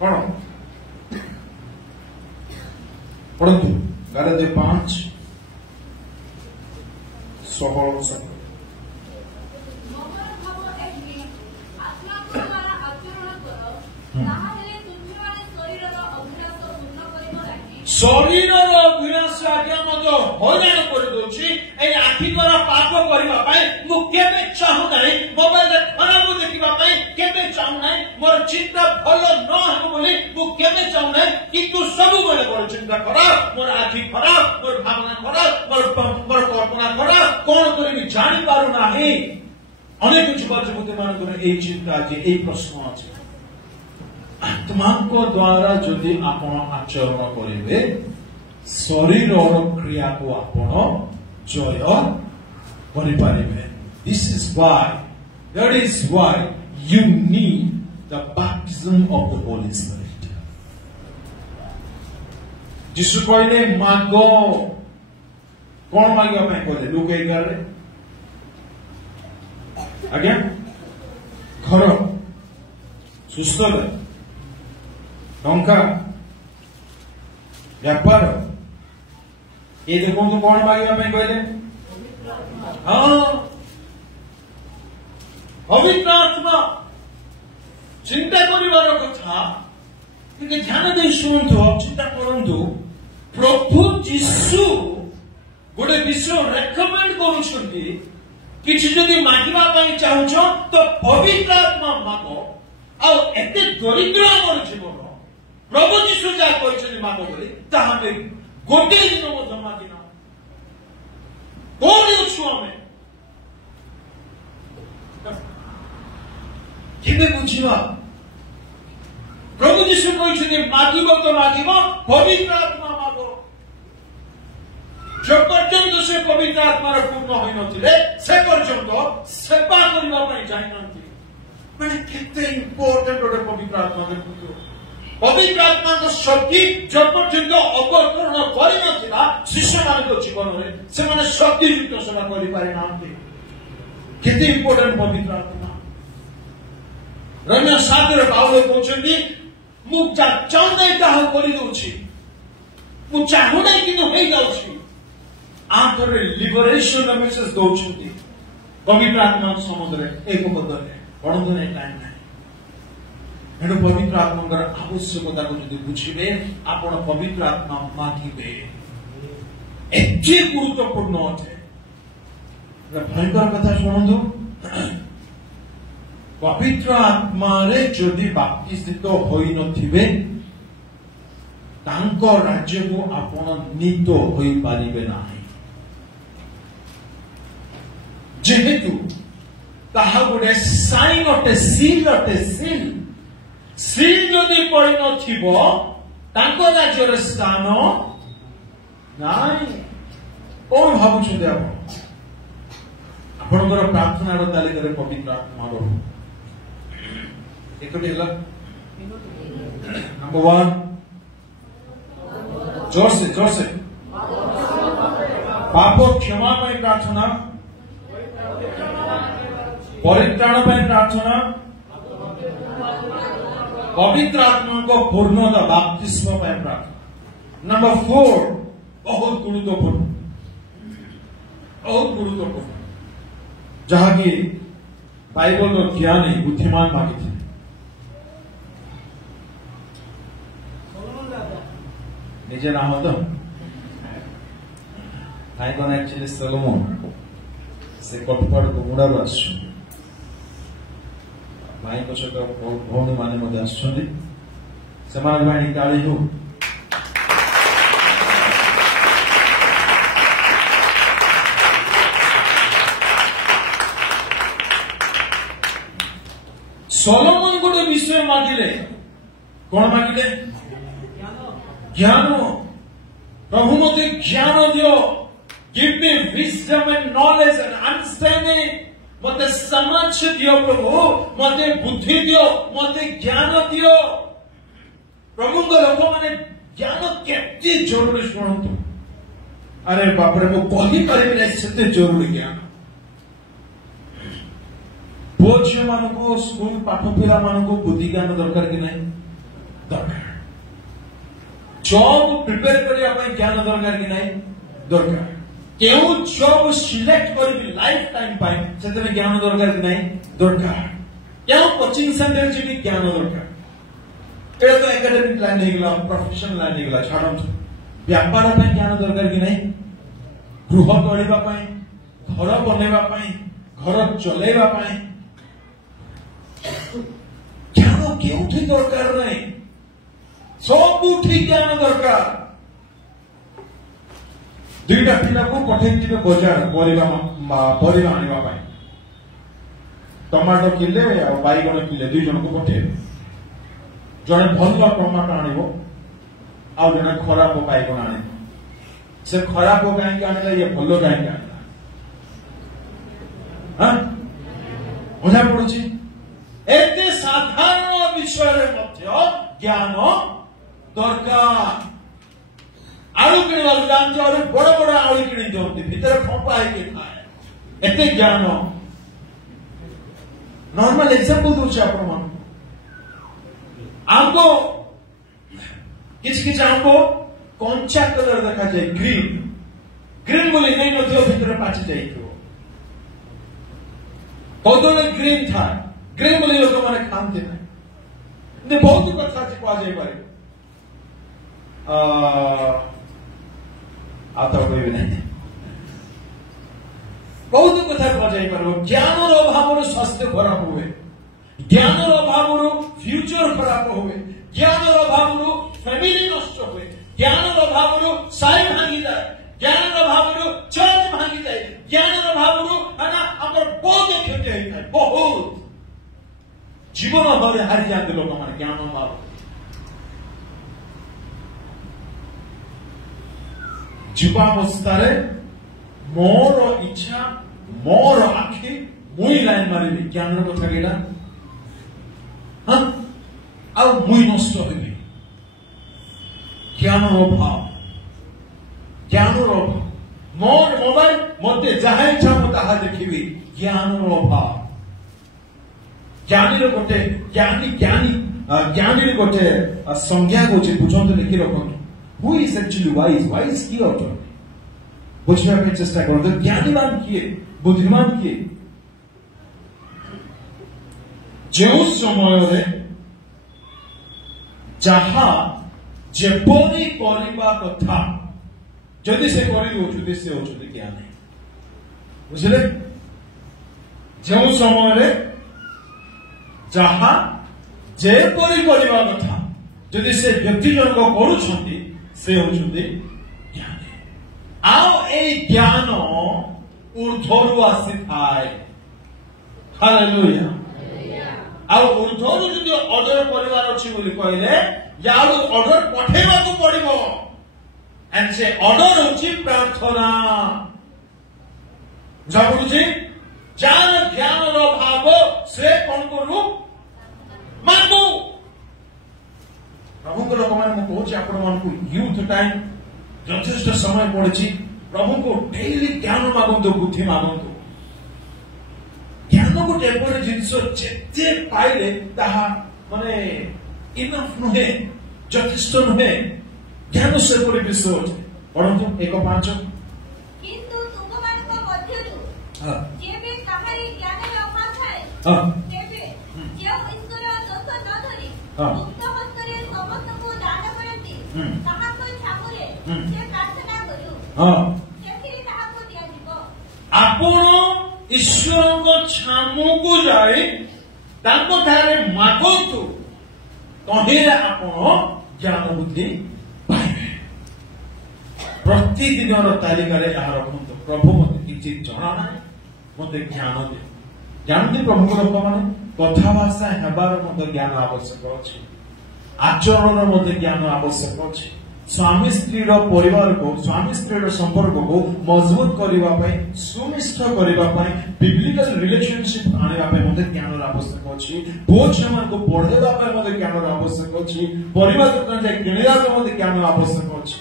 कौन पढ़तु गालातिया 5:16 शरीर अभिलाष आज्ञा मत हईराण करदे आखि द्वारा पाप करने चाहू ना मोबाइल खराब देखा केबे चाहूना मोर चिंता भल न हो बोली मु केबे चाहूना किंतु सब बेले मोर चिंता खराब मोर आखि खराब मोर भावना खराब मोर कल्पना खराब कौन करी जानी पारु नाही अनेक युवक युवती मान ए चिंता जे ए प्रश्न अछि आत्मा को द्वारा जदि आपण आचरण करेंगे शरीर और क्रिया को आपण जय करें। This is why, that is why you need the baptism of the Holy Spirit. जिसु कहले मागो कौन मांगे मैं कहले लोग कई कर रहे आज्ञा घर सुस्थ टंका व्यापार ये देखो तो कौन मांगे मैं कहले हाँ पवित्र आत्मा चिंता करिवार कथा कि ध्यान दे शुणु चिंता करंतु प्रभु जीशु गोटे विषय रेकमेंड करुछंती किछि जदि मागिबा पई चाहुछो तो पवित्र आत्मा मागो आ एते दरिद्र हमर जीवन प्रभु जीशु जा कहछथि मागो बोली ताहा में गोटे दिन मो मागिना कोन छु हमें केबे बुझिबा प्रभु जीशु कहछथि मागिबो तो मागिबो पवित्र आत्मा मागो जो पर्यंत से पवित्र आत्मा पूर्ण होई नथिले से पर्यंत सेवा करबा पई जाय नथि माने केते इंपोर्टेंट ओटे पवित्र आत्मा के पवित्र आत्मा को शक्ति जो पर्यंत अवतरण करि नथिला शिष्य मान जीवन रे से माने शक्ति युक्त सेवा करि पारे नाथि केते इंपोर्टेंट पवित्र आत्मा रम्य सागर पावले कहछन्ती मु चाहने ताहा करि दउछि मु चाहुना किंतु होई जाउछि आंतरे लिबरेशन मेसेज दउछन्ती पवित्र आत्मा समुद्र एक पदरे पढुने टाइम नाही एनो पवित्र आत्मा आवश्यकता को यदि बुझिबे आपण पवित्र आत्मा मागिबे एते गुरुत्वपूर्ण अटे भयंकर कथा शुणु पवित्र आत्मा रे जदि बाप्तिस्मित होई नथिबे तांको राज्य को आपण नीत होई पारिबे नाही जेहेतु ताहा गोटे साइन अटे सील सील जदि पड़ी नथिबो तांको राज्य रे स्थान नाही कोन भाबुछुते आपणकर प्रार्थना रो तालिका रे पवित्र आत्मा रो एक नंबर 1 जोर से पाप क्षमा पाई प्रार्थना परित्राण पाई प्रार्थना पवित्र आत्मा को पूर्णता बपतिस्म पाई प्रार्थना नंबर 4 बहुत गुरुत्वपूर्ण जहाँ की बाइबल रो ज्ञानी बुद्धिमान मागी थे निजे नाम तो आइकन एक्चुअली सलोमन से कटपाड़ गुमुड़ा रो आसु भाई को सहित भौणी माने मते आसुछन्ति समान भाई काली हो सोलोमन गोटे विषय मागिले कौन मागिले ज्ञान प्रभु मते ज्ञान दियो give me wisdom and knowledge and understanding मते समझ दियो प्रभु मते बुद्धि दियो मते ज्ञान दियो प्रभु को लोक माने ज्ञान केते जरूरी शुणतु अरे बाप रे मो कहि परिबे सेते जरूरी ज्ञान पुओ झियो मानकु स्कूल पाठ पिला मानकु बुद्धि ज्ञान दरकार कि नहीं दरकार जॉब प्रिपेयर करिया पई ज्ञान दरकार कि नहीं दरकार केउ जॉब सिलेक्ट करी लाइफ टाइम पाई सेते ज्ञान दरकार कि नहीं दरकार केउ कोचिंग सेंटर जी ज्ञान दरकार एटा तो एकेडमिक लाइन हेगला प्रोफेशनल लाइन हेगला छाडंतु व्यापार पई ज्ञान दरकार कि नहीं गृह गढ़िबा पई घर बनेबा पई घर चलेबा पई केउठी दरकार नहीं सबुठी ज्ञान दरकार दुईटा पिला को पठेई बजार परिवा आनिबा पाई टमाटो किले और बैगन किले दुई जन को पठे जड़े भल टमाटो आनिबो आ जड़े खराब बैगन आने से खराब कहीं आने ये भल कहीं आने बुझा पड़ी एत साधारण विषय ज्ञान दरकार आलू किणवा जानते बड़ बड़ आलू किणी दिखती भितर फंपा खाए एत ज्ञान नॉर्मल एग्जांपल दूसरे आपण मान आंको किछ आंको कंचा कलर देखा जाए ग्रीन ग्रीन बोली नहीं नथियो भितर पाची जाइथियो कदले ग्रीन था ग्रीन बोली लोक माने खाते नहीं बहुत कथा से कह जाई पारे आता कोई नहीं बहुत कथा कह जाई पारो ज्ञान अभाव स्वास्थ्य खराब हुए ज्ञान अभाव फ्यूचर खराब हुए ज्ञान अभाव फैमिली नष्ट हुए ज्ञान अभाव साई भांगी जाए ज्ञान अभाव चर्च भांगी जाए ज्ञान अभाव बहुत क्षति होता है बहुत जीवन अभाव हारी जाते लोक मान ज्ञान अभाव जीवावस्था मोर इच्छा मोर आखि मुई लाइन मारे ज्ञान कथा केटा हाँ आ मुई नष्ट होगी ज्ञान अभाव ज्ञान अभाव मोर मोबाइल मत जहाँ इच्छा मत ताहा देखी ज्ञान अभाव ज्ञानी गोटे ज्ञानी ज्ञानी ज्ञानी गोटे संज्ञा को बुझाते लिखि रखु हु इज एक्चुअली वाइज किए अटन बुझा चेष्टा कर ज्ञानीमान किए बुद्धिमान किए जो समय जहा जेपरी करबा कथा जदि से कर से होती ज्ञानी बुझले जो समय जहा जेपरी करबा कथा जदि से व्यक्ति जनक करुछंती से होचुंती ज्ञानी आओ ए ज्ञान ऊर्ध्वरु आसी थाए हालेलुया आउ ऊर्ध्वरु जदि ऑर्डर परिवार अछि बोली कहले याडू ऑर्डर पठेबा को पड़िबो एंड से ऑर्डर होची प्रार्थना जाबुजी ज्ञान ज्ञान रो भाव से कोन करू मांगू प्रभु को लोक मान कहूँ आपण मान यूथ टाइम यथेष्ट समय पड़ी प्रभु को डेली ज्ञान मागंतु बुद्धि मागंतु ज्ञान गोटे एपरी जिनस जे पाइले ताहा माने इनफ नुहे यथेष्ट नुहे ज्ञान से विषय अच्छे पढ़ु 1:5 किंतु तुमମାନଙ୍କ ମଧ୍ୟରୁ ଯେବେ କାହାରି ଜ୍ଞାନର ଅଭାବ ଥାଏ ତେବେ ଯେଉଁ ଈଶ୍ୱର ଦୋଷ ନ ଧରି ମୁକ୍ତ ହସ୍ତରେ ସମସ୍ତଙ୍କୁ ଦାନ କରନ୍ତି ତାହାଙ୍କ ଛାମୁରେ ସେ ପ୍ରାର୍ଥନା କରୁ ସେଥିରେ ତାହାକୁ ଦିଆଯିବ ଆପଣ ଈଶ୍ୱରଙ୍କ ଛାମୁକୁ ଯାଇ ତାଙ୍କ ଠାରେ ମାଗନ୍ତୁ କହିଲେ ଆପଣ ज्ञान बुद्धि पाइबे प्रतिदिन तालिका रखु प्रभु मत किसी जना ना मत ज्ञान दे जानते प्रभु को लोक मैंने कथाभाषा हेबार मत ज्ञान आवश्यक अच्छे आचरण मत ज्ञान आवश्यक अच्छे स्वामी स्त्री परिवार को स्वामी स्त्री संपर्क को मजबूत करने सुनिष्ठ करने बिब्लिकल रिलेशनशिप आने मत ज्ञान आवश्यक अच्छी पुओ झील मान पढ़ेगा मत ज्ञान आवश्यक अच्छी परिवार दुकान जाए किणवा मत ज्ञान आवश्यक अच्छी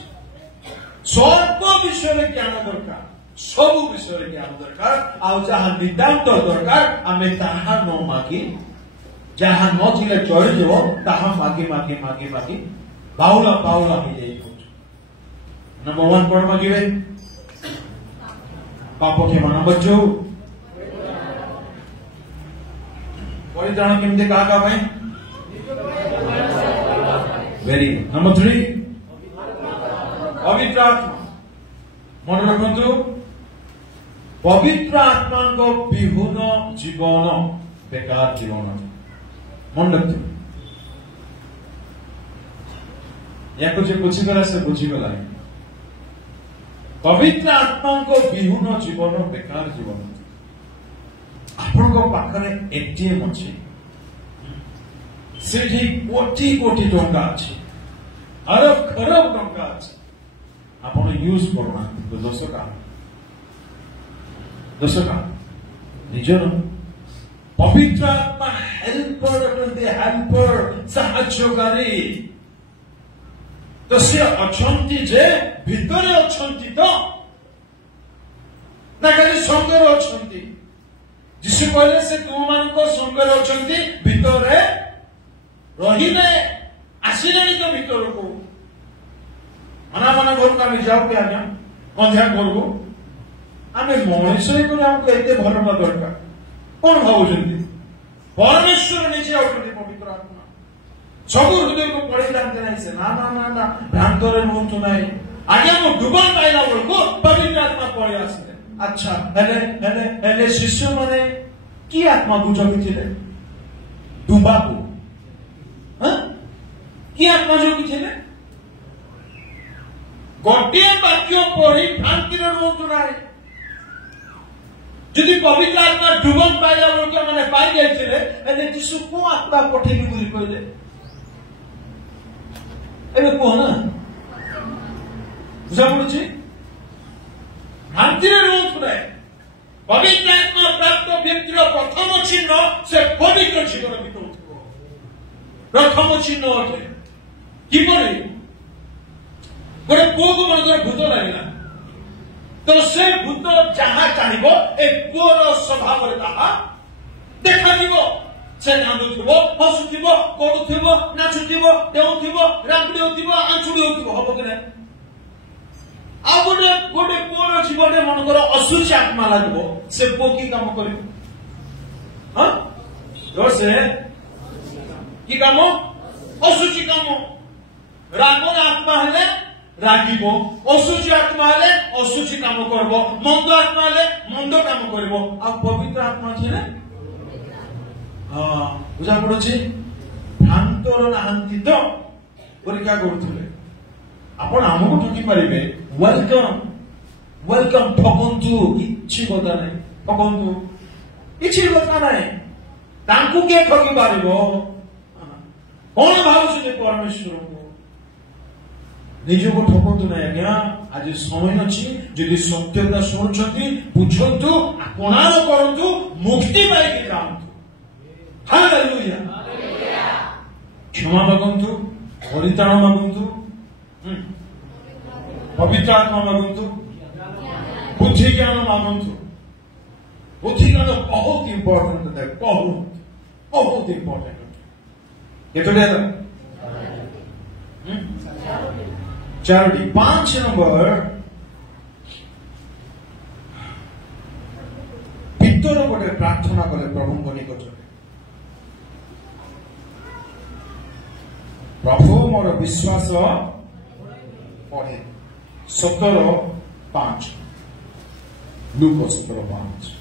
सब विषय ज्ञान दरकार सब विषय ज्ञान दरकार आउ जहाँ नितांत दरकार आम ताहा न मागी जहाँ नथिले चढ़ी जीव ताहा मागी मागी मागी मागी बाउला बाउला हो जाए नंबर 1 कौन मांगे पापों के माना बच्चों परित्राण केमते कहा भाई वेरी नंबर 3 पवित्र आत्मा मन रखु पवित्र आत्मा को विहुन जीवन बेकार जीवन मन रखु या जे बुझीगला से बुझीगला पवित्र आत्मा को विहुन जीवन बेकार जीवन आपण पाखरे एटीएम अच्छे से कोटी कोटी टंका अच्छे अरब खरब टंका अच्छे आपण यूज करना दोष का निजर पवित्र आत्मा हेल्पर साहाय्यकारी तो से अछंती जे भितरे अछंती तो ना खाली संगर अछंती जिसे कहले से तुम मान को संगर अछंती भितरे रहिले आसिले तो भितर को मना घर का जाओ के आज्ञा कंध्या करबो आमे मनुष्य को हमको एते भरमा दरकार कौन भावुचंती परमेश्वर निजे आउटंती पवित्र आत्मा सब हृदय को पढ़ी जानते नहीं से ना ना ना ना भ्रांतरे रुहतु नहीं आज्ञा मो डुबन पाइला बेलको पवित्र आत्मा पळी आसले अच्छा हेले शिष्य माने की आत्मा बुझबी थिले डुबा को हां की आत्मा जो की थिले गोटे वाक्य पढ़ी भ्रांतिरे रुहतु नहीं यदि पवित्र आत्मा डुबन पाइला बेलको माने पाइ जाइथिले एने यीशु को आत्मा पठेबी बोली कहले एबे कोना बुझा पड़ुछि भ्रांतिरे रोथुरे पवित्र आत्मा प्राप्त व्यक्तिर प्रथम चिन्ह से पवित्र जीवन बिताउथिबो प्रथम चिन्ह अटे किपरि गोटे पुओ मनकर भूत लागला तो से भूत जहा चाहिबो ए पुओर स्वभाव रे ताहा देखा दिबो से नांदुथिबो हसुथिबो कोडुथिबो नाचुथिबो देउथिबो रामडी होथिबो आंचुडी होथिबो हबो कि नै आ गोटे पुओर जीवने मनकर असुची आत्मा लागबो से पुओ की काम करिबो हां तो से की काम असुची काम रागो आत्मा हले रागिबो असुची आत्मा हले असुची काम करबो मंद आत्मा हले मंद काम करबो आ पवित्र आत्मा छले बुझा पड़ुछि भ्रांतर नाहांती तो परीक्षा करुले आपण आमको ठकी पारिबे वेलकम ठकंतु किछि कथा नै ठकंतु किछि कथा नै तांकु के ठकी पारिबो कोन भावुछि परमेश्वर को निजको ठकंतु नै आज्ञा आज समय अछि यदि सत्यता शुणुछंती बुझंतु आपणार करंतु मुक्ति पाइ के जांतु हालेलुया क्षमा मागंतु परित्राण मागंतु पवित्र आत्मा मागंतु बुद्धि ज्ञान मागंतु बुद्धि ज्ञान बहुत इंपोर्टेंट है बहुत इंपोर्टेंट ये तो ले चारोटी 5 नंबर भीतर गोटे प्रार्थना कले प्रभु को निकट प्रभु मोर विश्वास पढ़े 17:5 लूक 17:5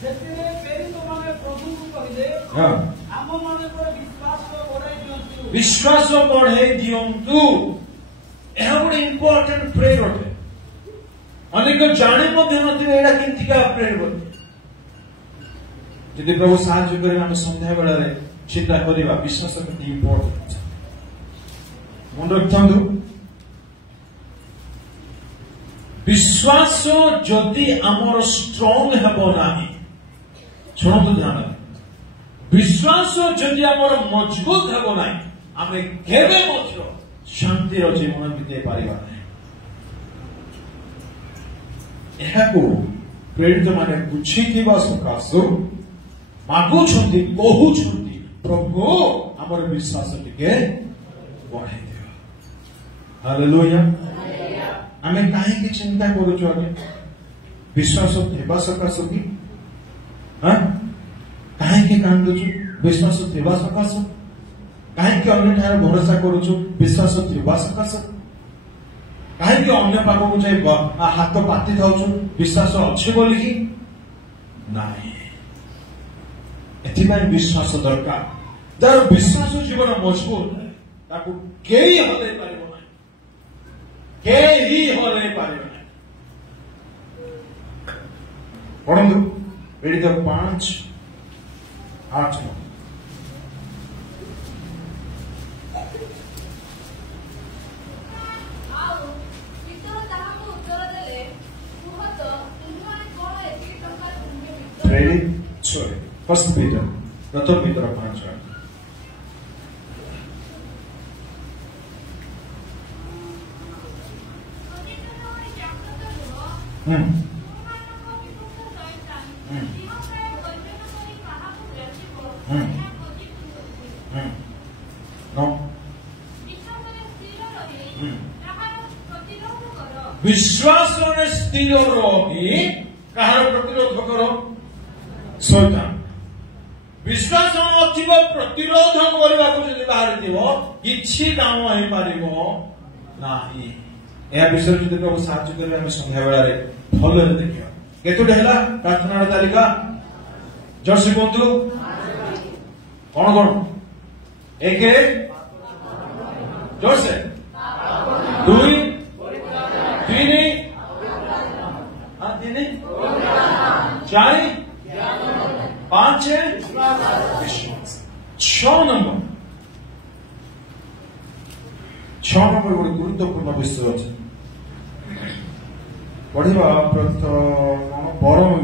जेते फेरी तो माने प्रभु को कहिदे हां आम माने पर विश्वास बढ़े दियंतु एहा गोटे इंपोर्टेंट प्रेयर अटे अनेक जाने मध्ये नथिबे एडा किंतिका प्रेयर बोलते यदि प्रभु साहाय्य करे हम संध्या बेला रे चिंता करिबा विश्वास कति इंपोर्टेंट मन रखथंदु विश्वास जदि हमर स्ट्रांग हेबो नाही सुनतो ध्यान विश्वास जदि हमर मजबूत हेबो नाही आमे केबे मध्य शांति रो जीवन बिते पारिबा नाही एहाको प्रेरित माने बुझिथिबा सकासु मागुछंती कहूछंती प्रभु हमर विश्वास टिके बढ़ाई दियो हालेलुया आमे काहे की चिंता करूछु आगे विश्वास देबा सकासु की हां काहे की कांदुछु विश्वास देबा सकासु काहे की अन्य ठार भरोसा करूछु विश्वास देबा सकासु काहे की अन्य पाखो जाई हाथ पाती जाउछु विश्वास अछि बोली की नाही एथिपाई विश्वास दरकार जार विश्वास जीवन मजबूत ताकू केही हलै पारिबो नै केही हलै पारिबो नै परंतु एडी तो 5:8 फर्स्ट पीटर प्रथम पीटर 5:8 विश्वास स्थिर रही कहार प्रतिरोध करो शैतान विश्वास नथिबो प्रतिरोध करबाको जदि बाहर दिबो किछि काम होई पारिबो नाही या विषय जदि प्रभु साहाय्य करबे हम संध्या बेला रे भलो देखियो केतुडे हला प्रार्थना तालिका जर्सी बंधु कोन कोन एक जर्से 2 3 4 5 6 नंबर गोटे गुरुत्वपूर्ण विषय अच्छे पढ़ा प्रथम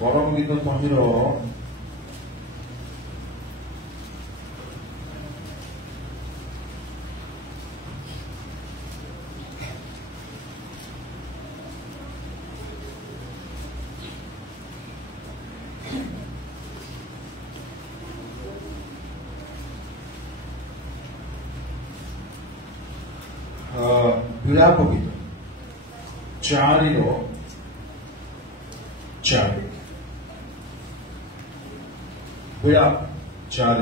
परम गीत तहिर विलाप गीत 4 विलाप 4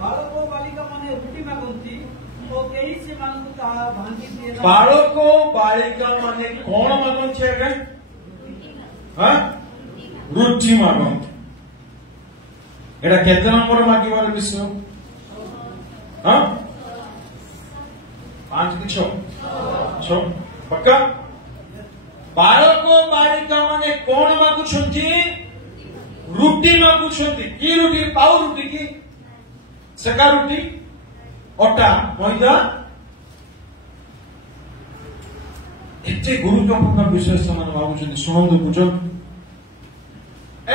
बालक बालिका माने रुटी मागंती ओ केही से मानकु ताहा भांगी दिए बालक बालिका माने कोन मागंती है हां रुटी मागंती एटा केते नंबर मागिबार विषय हां 5 कि 6 पक्का बालक बालिका माने कोन मागुछंती रुटी मागुछंती की रुटी पाउ रुटी की सेका रुटी अटा मैदा एते गुरुत्वपूर्ण विषय समान भावुछंती सुनंदु बुझन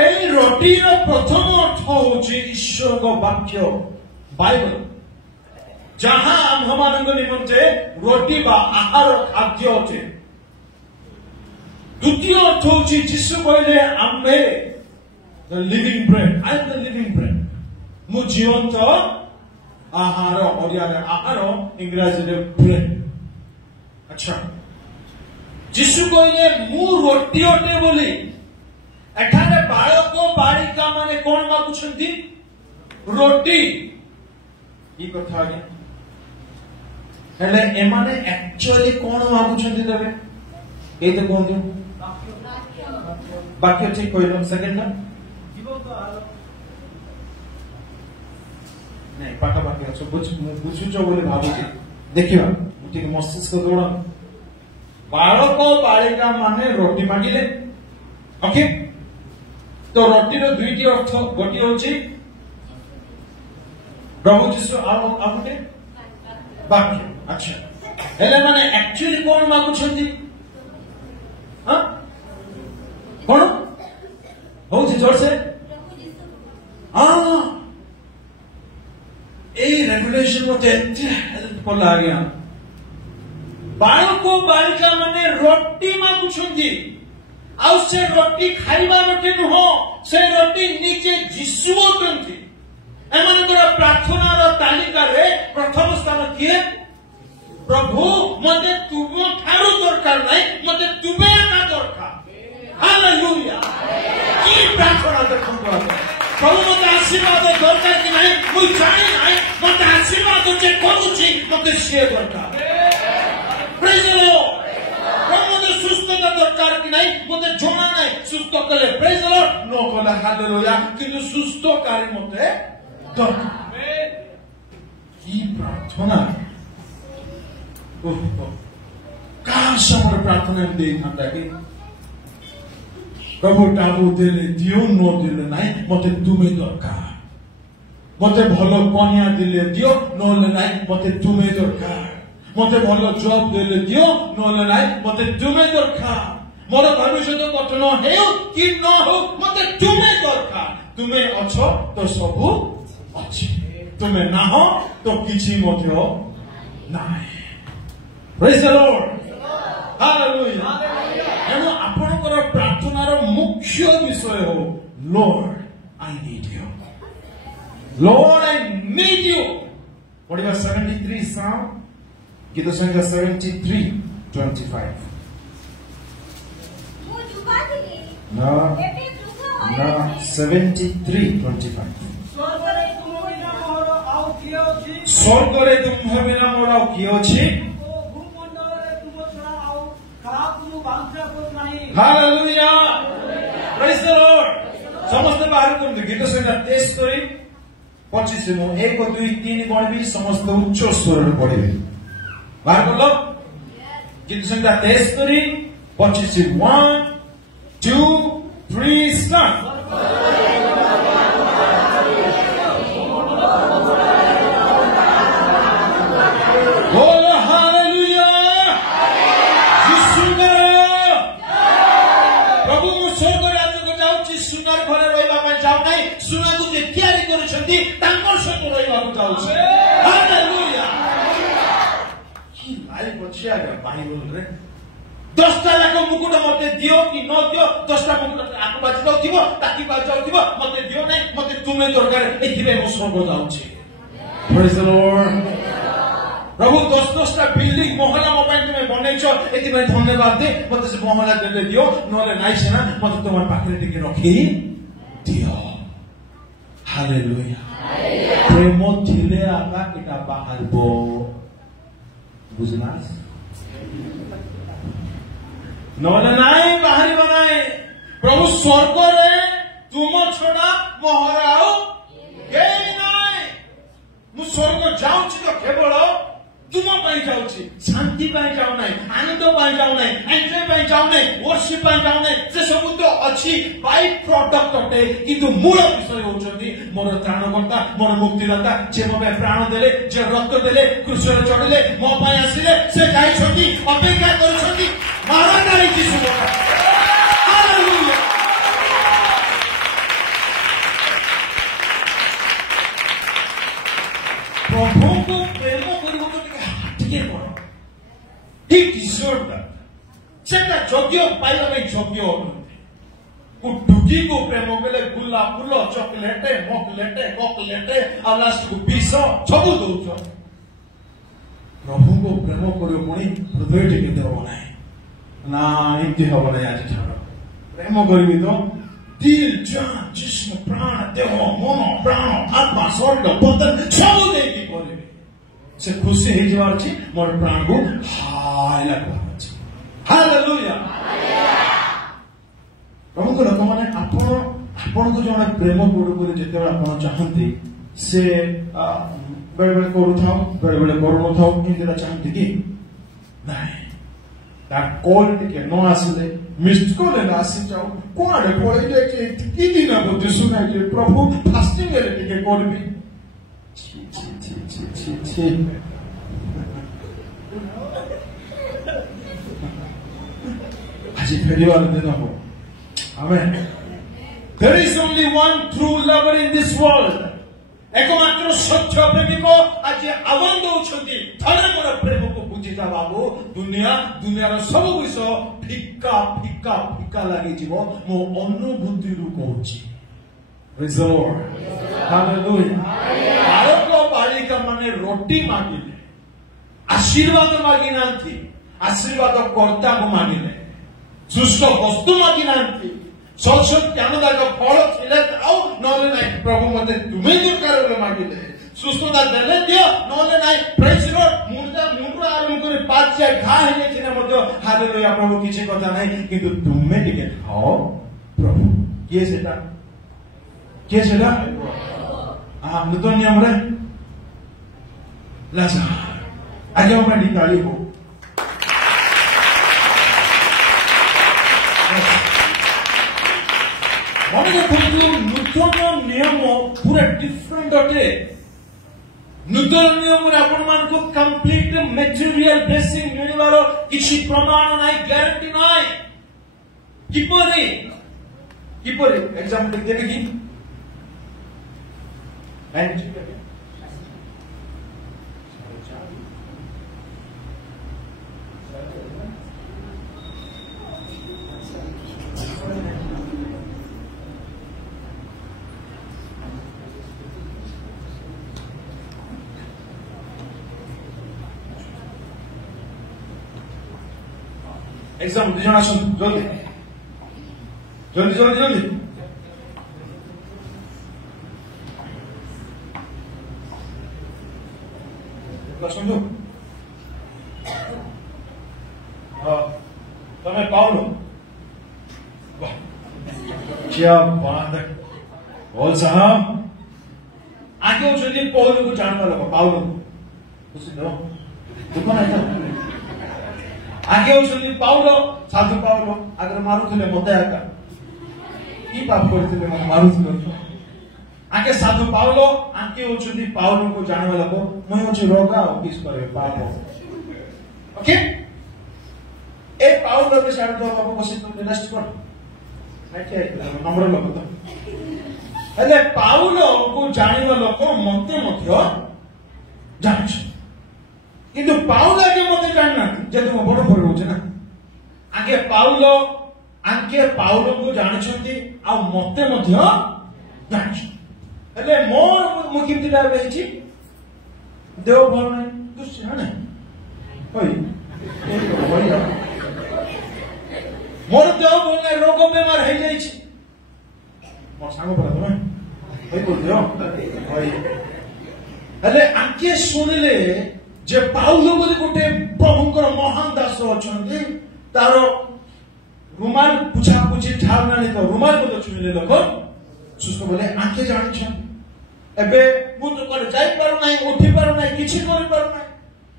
ए रोटी रो प्रथम अर्थ होची ईश्वर को वाक्य बाइबल जहां हममानंद निमंते रोटी बा आहार खाद्य होचे द्वितीय अर्थ होची यीशु कहले आम्बे the living bread I am the living bread मु जीवंत आहार ओडिया रे आहार इंग्रजी रे ब्रेड अच्छा यीशु कहले मु रोटी ओटे बोली एठाने बालक बालिका माने कोन मागुछंती रोटी ई कथा आगे हेले एमाने एक्चुअली कोन मागुछंती तबे ए तो कोन वाक्य ठीक कहलो सेकंड ना जीवंत आहार नहीं पाका वाक्य अच्छा बुझुचो बोले भाबुची देखिबा ठीक मस्तिष्क जोड़ा बालक बालिका माने रोटी मागिले ओके तो रोटी रो दुईटी अर्थ गोटी होची प्रभु जीसु आउटे वाक्य अच्छा हेले माने एक्चुअली कोन मागुछंती हां कोन होची जोर से हां ए रेगुलेशन मते हेल्पफुल आ गया बालक बालिका माने रोटी मागुछंती आउ से रोटी खाइबा रोटी नुह से रोटी नीचे जीसु होतंती एमानकर प्रार्थना रो तालिका रे प्रथम स्थान किए प्रभु मते तुम थारो दरकार नै मते तुमे ना दरकार हालेलुया की प्रार्थना देखो प्रभु मते आशीर्वाद दरकार कि नै मुझे जानी नहीं मत आशीर्वाद जे करूची मत से दरकार प्रेज द लॉर्ड मते सुस्थता दरकार कि नहीं मते जणा नहीं सुस्थ कले प्रेज द लॉर्ड नो कला हालेलुया किंतु सुस्थ कार्य मते दरकार की प्रार्थना काश हमर प्रार्थना में दे थांता कि प्रभु टाबु देले दियो नो देले नहीं मते तुमे दरकार मते भलो कन्या दिले दियो नले नहीं मते तुमे दरकार मते भलो जॉब दिले दियो नले नहीं मते तुमे दरकार मोर भविष्य कठिन हेउ कि न हो मते तुमे दरकार तुमे अछो तो सबु अछि तुमे ना हो तो किछि मते नाही प्रेज द लॉर्ड हालेलुया एनो आपनकर प्रार्थनार मुख्य विषय हो Lord I need you Lord, I need you. What about 73 Psalm? Gita Sangha 73:25. No. 73:25. Sorgare tumha bina mor au ki achi? Hallelujah. Praise the Lord. Samaste bahar kundu Gita Sangha 23 25 मु 1 2 3 पढ़बी समस्त उच्च स्वर पढ़बे बाहर बोलो गीत संख्या 23 25 1 2 3 स्टार्ट बोलो हालेलुया प्रभु मु स्वर्ग राज्य को जाउची सुंदर घरे रहबा ପାଇଁ जाउ नाही सुना को जे तयारी करछंती तांकर सहित रहबा को जाउची हालेलुया की लाइफ अछि आगे बाइबल रे 10टा लाख मुकुट मते दियो कि न दियो 10टा मुकुट आकु बाजी जाउथिबो ताकि बाजी जाउथिबो मते दियो नै मते तुमे दरकार एथिबे मो स्वर्ग जाउची प्रेज द लॉर्ड प्रभु 10टा बिल्डिंग मोहल्ला मो ପାଇଁ तुमे बनेइछो एथि ପାଇଁ धन्यवाद दे मते से मोहल्ला देले दियो नले नाइ सेना मते तोमार पाखरे टिके रखी दियो हालेलुया प्रेम थिले आका किटा बाहरबो बुझनास नले नाइ बाहरी बनाए प्रभु स्वर्ग रे तुम छोड़ा मोहराओ केई नाइ मु स्वर्ग जाउची तो केवल तुम पाई जाउची शांति पाई जाउ नै आनंद पाई जाउ नै एन्जॉय पाई जाउ नै वर्शिप पाई जाउ नै से सब तो अछि बाय प्रोडक्ट अटे किंतु मूल विषय होचंती मोर त्राणकर्ता मोर मुक्तिदाता जे मो पे प्राण देले जे रक्त देले क्रूसरे चढ़िले मो पाई आसिले से जाई छथि अपेक्षा करछथि महारानी यीशु हालेलुया प्रभु को प्रेम करिबो He deserved that. सेटा जोग्य पाइला में जोग्य होते को डुगी को प्रेम केले गुल्ला फुलो चॉकलेट मॉकलेट आ लास्ट को पीसो सब दउछ प्रभु को प्रेम करियो पुनी हृदय टिके देबो नै ना इति हबो नै आज छाड़ो प्रेम करिबि तो दिल जान जिस्म प्राण देह मन प्राण आत्मा शरीर बदन सब देकी करिबि से खुशी हे जवार छी मोर प्राण को हाय लागबा छी हालेलुया प्रभु को लोक माने आपण को जण प्रेम करू करे जते आपण चाहंती से बेले बेले करू थाओ बेले बेले करू न थाओ इंदिरा चाहंती कि नाही तार कॉल टिके न आसले मिस्ड कॉल न आसी जाओ कोआडे पळे जे कि दिन बते सुनाई जे प्रभु फास्टिंग रे टिके करबी আজি ফেরিবার দিন হবো amen There is only one true lover in this world একমাত্র সত্য প্রেমিক আজি আনন্দ উছন্তি থরে মোর প্রেমକୁ বুঝিতা বাবু দুনিয়ার সব বিষয় ফিকা লাগিଯିବ ମୋ ଅନୁଭୂତିରୁ କହୁଛି Praise the Lord. Hallelujah. Bharat बालिका माने रोटी मांगिले आशीर्वाद मांगी नांती आशीर्वाद कर्ता को मांगिले सुष्ट वस्तु मांगी नांती सत ज्ञानदायक फल थिले ताऊ नले नाही प्रभु मते तुमे जो करे मागिले सुस्थता देले दियो नले नाही प्रेज लॉर्ड मुंडा आरंभ करे पाच या घा हे थिने मते हालेलुया प्रभु किछि कथा नाही किंतु तुमे टिके खाओ प्रभु के सेटा हम तो नियम रे लाजा आगे मैं निकाली हो मने देखो नूतन नियम पूरा डिफरेंट अटे नूतन नियम रे आपण मान को कंप्लीट मटेरियल ब्लेसिंग मिलवारो किछि प्रमाण नाही ग्यारंटी नाही किपरि एग्जांपल देबे की एग्जाम दुजन आसन जल्दी सुनो तमे पाउलो क्या बात है बोल साहब आगे उछली पाउलो को जानवा लगा पाउलो बुझिलो दुकान है आगे उछली पाउलो साधु पाउलो अगर मारुथिले मते आका की पाप करथिले मन मारुथिले आगे साधु पाउलो आगे उछली पाउलो को जानवा लगा मैं उछ रोगा किस करे पाप ओके ए पाउलो के साथ तो बाबू बसी तो नेक्स्ट कर आके नंबर लग तो हेले पाउलो को जानवा लोक मते मध्य जानिछ किंतु पाउलो के मते जानना जे तुम बड़ बड़ होछ ना आगे पाउलो को जानिछंती आ मते मध्य जानिछ हेले मोर मु किमति डार बेछि देव भल नै दुष्ट है ना ओय मोर देव भल नै रोग बेमार हे जाई छी मोर सांग पर तमे होय बोल दियो होय हेले आके सुनिले जे पाउलो बोली गोटे प्रभुकर महान दास अछंती तारो रुमाल पुछा पुछी ठाव नाले तो रुमाल को छुइले लोक सुस्त बोले आके जानिछन एबे मु तो कर जाई पारो नाही उठी पारो नाही किछि करि पारो नाही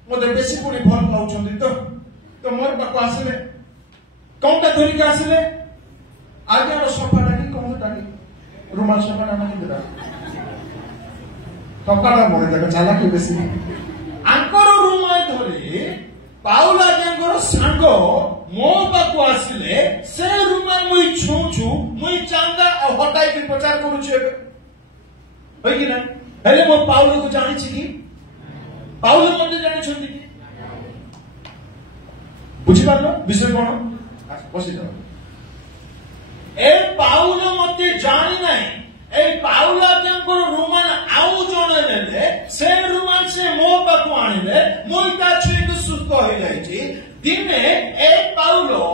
मोते बेसी पुनी भल लाउछंती तो मोर पाको आसले कोनटा धरि के आसले आगे और सोफा टाकी कोन टाकी रुमाल सोफा टाकी देला सकाळा मोरे देखो झाला कि बेसी आंकर रुमाल धरि पाउला जंगर सांग मो पाको आसले से रुमाल मुई छुछु मुई चांदा हटाई के प्रचार करू छे होय कि ना हेले मो पाउलो को जानि छी कि पाउलो मते जानि छथि बुझि पारलो विषय कोन बसि जाओ ए पाउलो मते जानि नाही ए पाउला जंगर रुमाल आउ जणे नेले से रुमाल से मो पाको आनिले मुई ता छे तो सुस्त होई जाई छी दिने ए पाउलो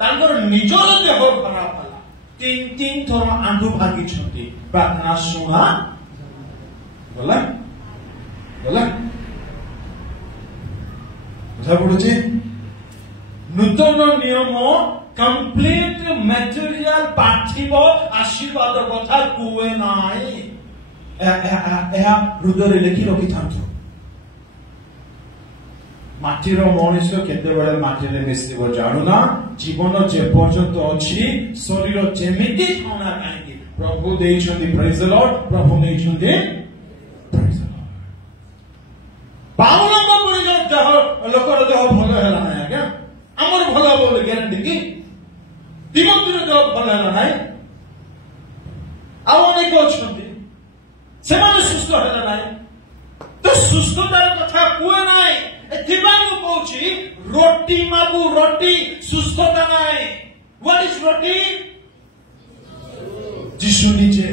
तांकर निजर देह खराब होला तीन थर आंधु भागी छथि प्रार्थना सुना बोला बुझा पड़ुछि नूतन नियम कंप्लीट मटेरियल पार्थिव आशीर्वाद कथा कुए नाई एहा हृदय लिखि रखि थांतु माटीर मनुष्य केते बेले माटीरे मिसिबो जानुना जीवन जे पर्यंत अछि शरीर जेमिति थाना काहेकि प्रभु देइछन्ति प्रेज द लॉर्ड प्रभु देइछन्ति प्रेज द लॉर्ड पाउलो को पुरी देह लोकर देह भलो हैला ना आज्ञा हमर भलो बोल ग्यारंटी की तिमोथीर देह भलो हैला नाही आ अनेक अछन्ति सेमाने सुस्त हैला नाही तो सुस्ततार कथा कुए नाही एथिबानु कहूछि रोटी मागु रोटी सुस्थता नाही व्हाट इज रोटी जीशु निजे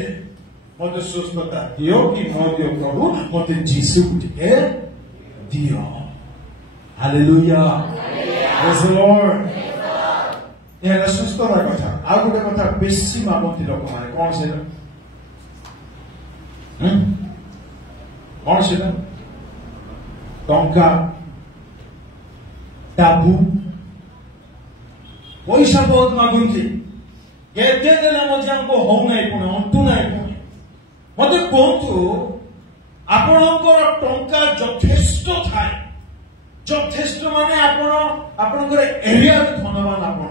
मते सुस्थता दियो कि मते प्रभु मते जीशु के दियो हालेलुया प्रेज द लॉर्ड ଏହା ସୁସ୍ଥର କଥା। ଆଉ ଗୋଟେ କଥା ବେଶୀ ମାଗନ୍ତି ଲୋକମାନେ, କଣ ସେଟା? କଣ ସେଟା? ଟଙ୍କା, ଟାବୁ, ପଇସା ବହୁତ ମାଗନ୍ତି। କେତେ ଦେଲେ ମଧ୍ୟ ଆମକୁ ହଉନାହିଁ, ପୁଣି ଅଣ୍ଟୁ ନାହିଁ। ପୁଣି ମତେ କୁହନ୍ତୁ, ଆପଣଙ୍କର ଟଙ୍କା ଯଥେଷ୍ଟ ଥାଏ, ଯଥେଷ୍ଟ ମାନେ ଆପଣଙ୍କର ଏରିଆରେ ଧନବାନ ଆପଣ,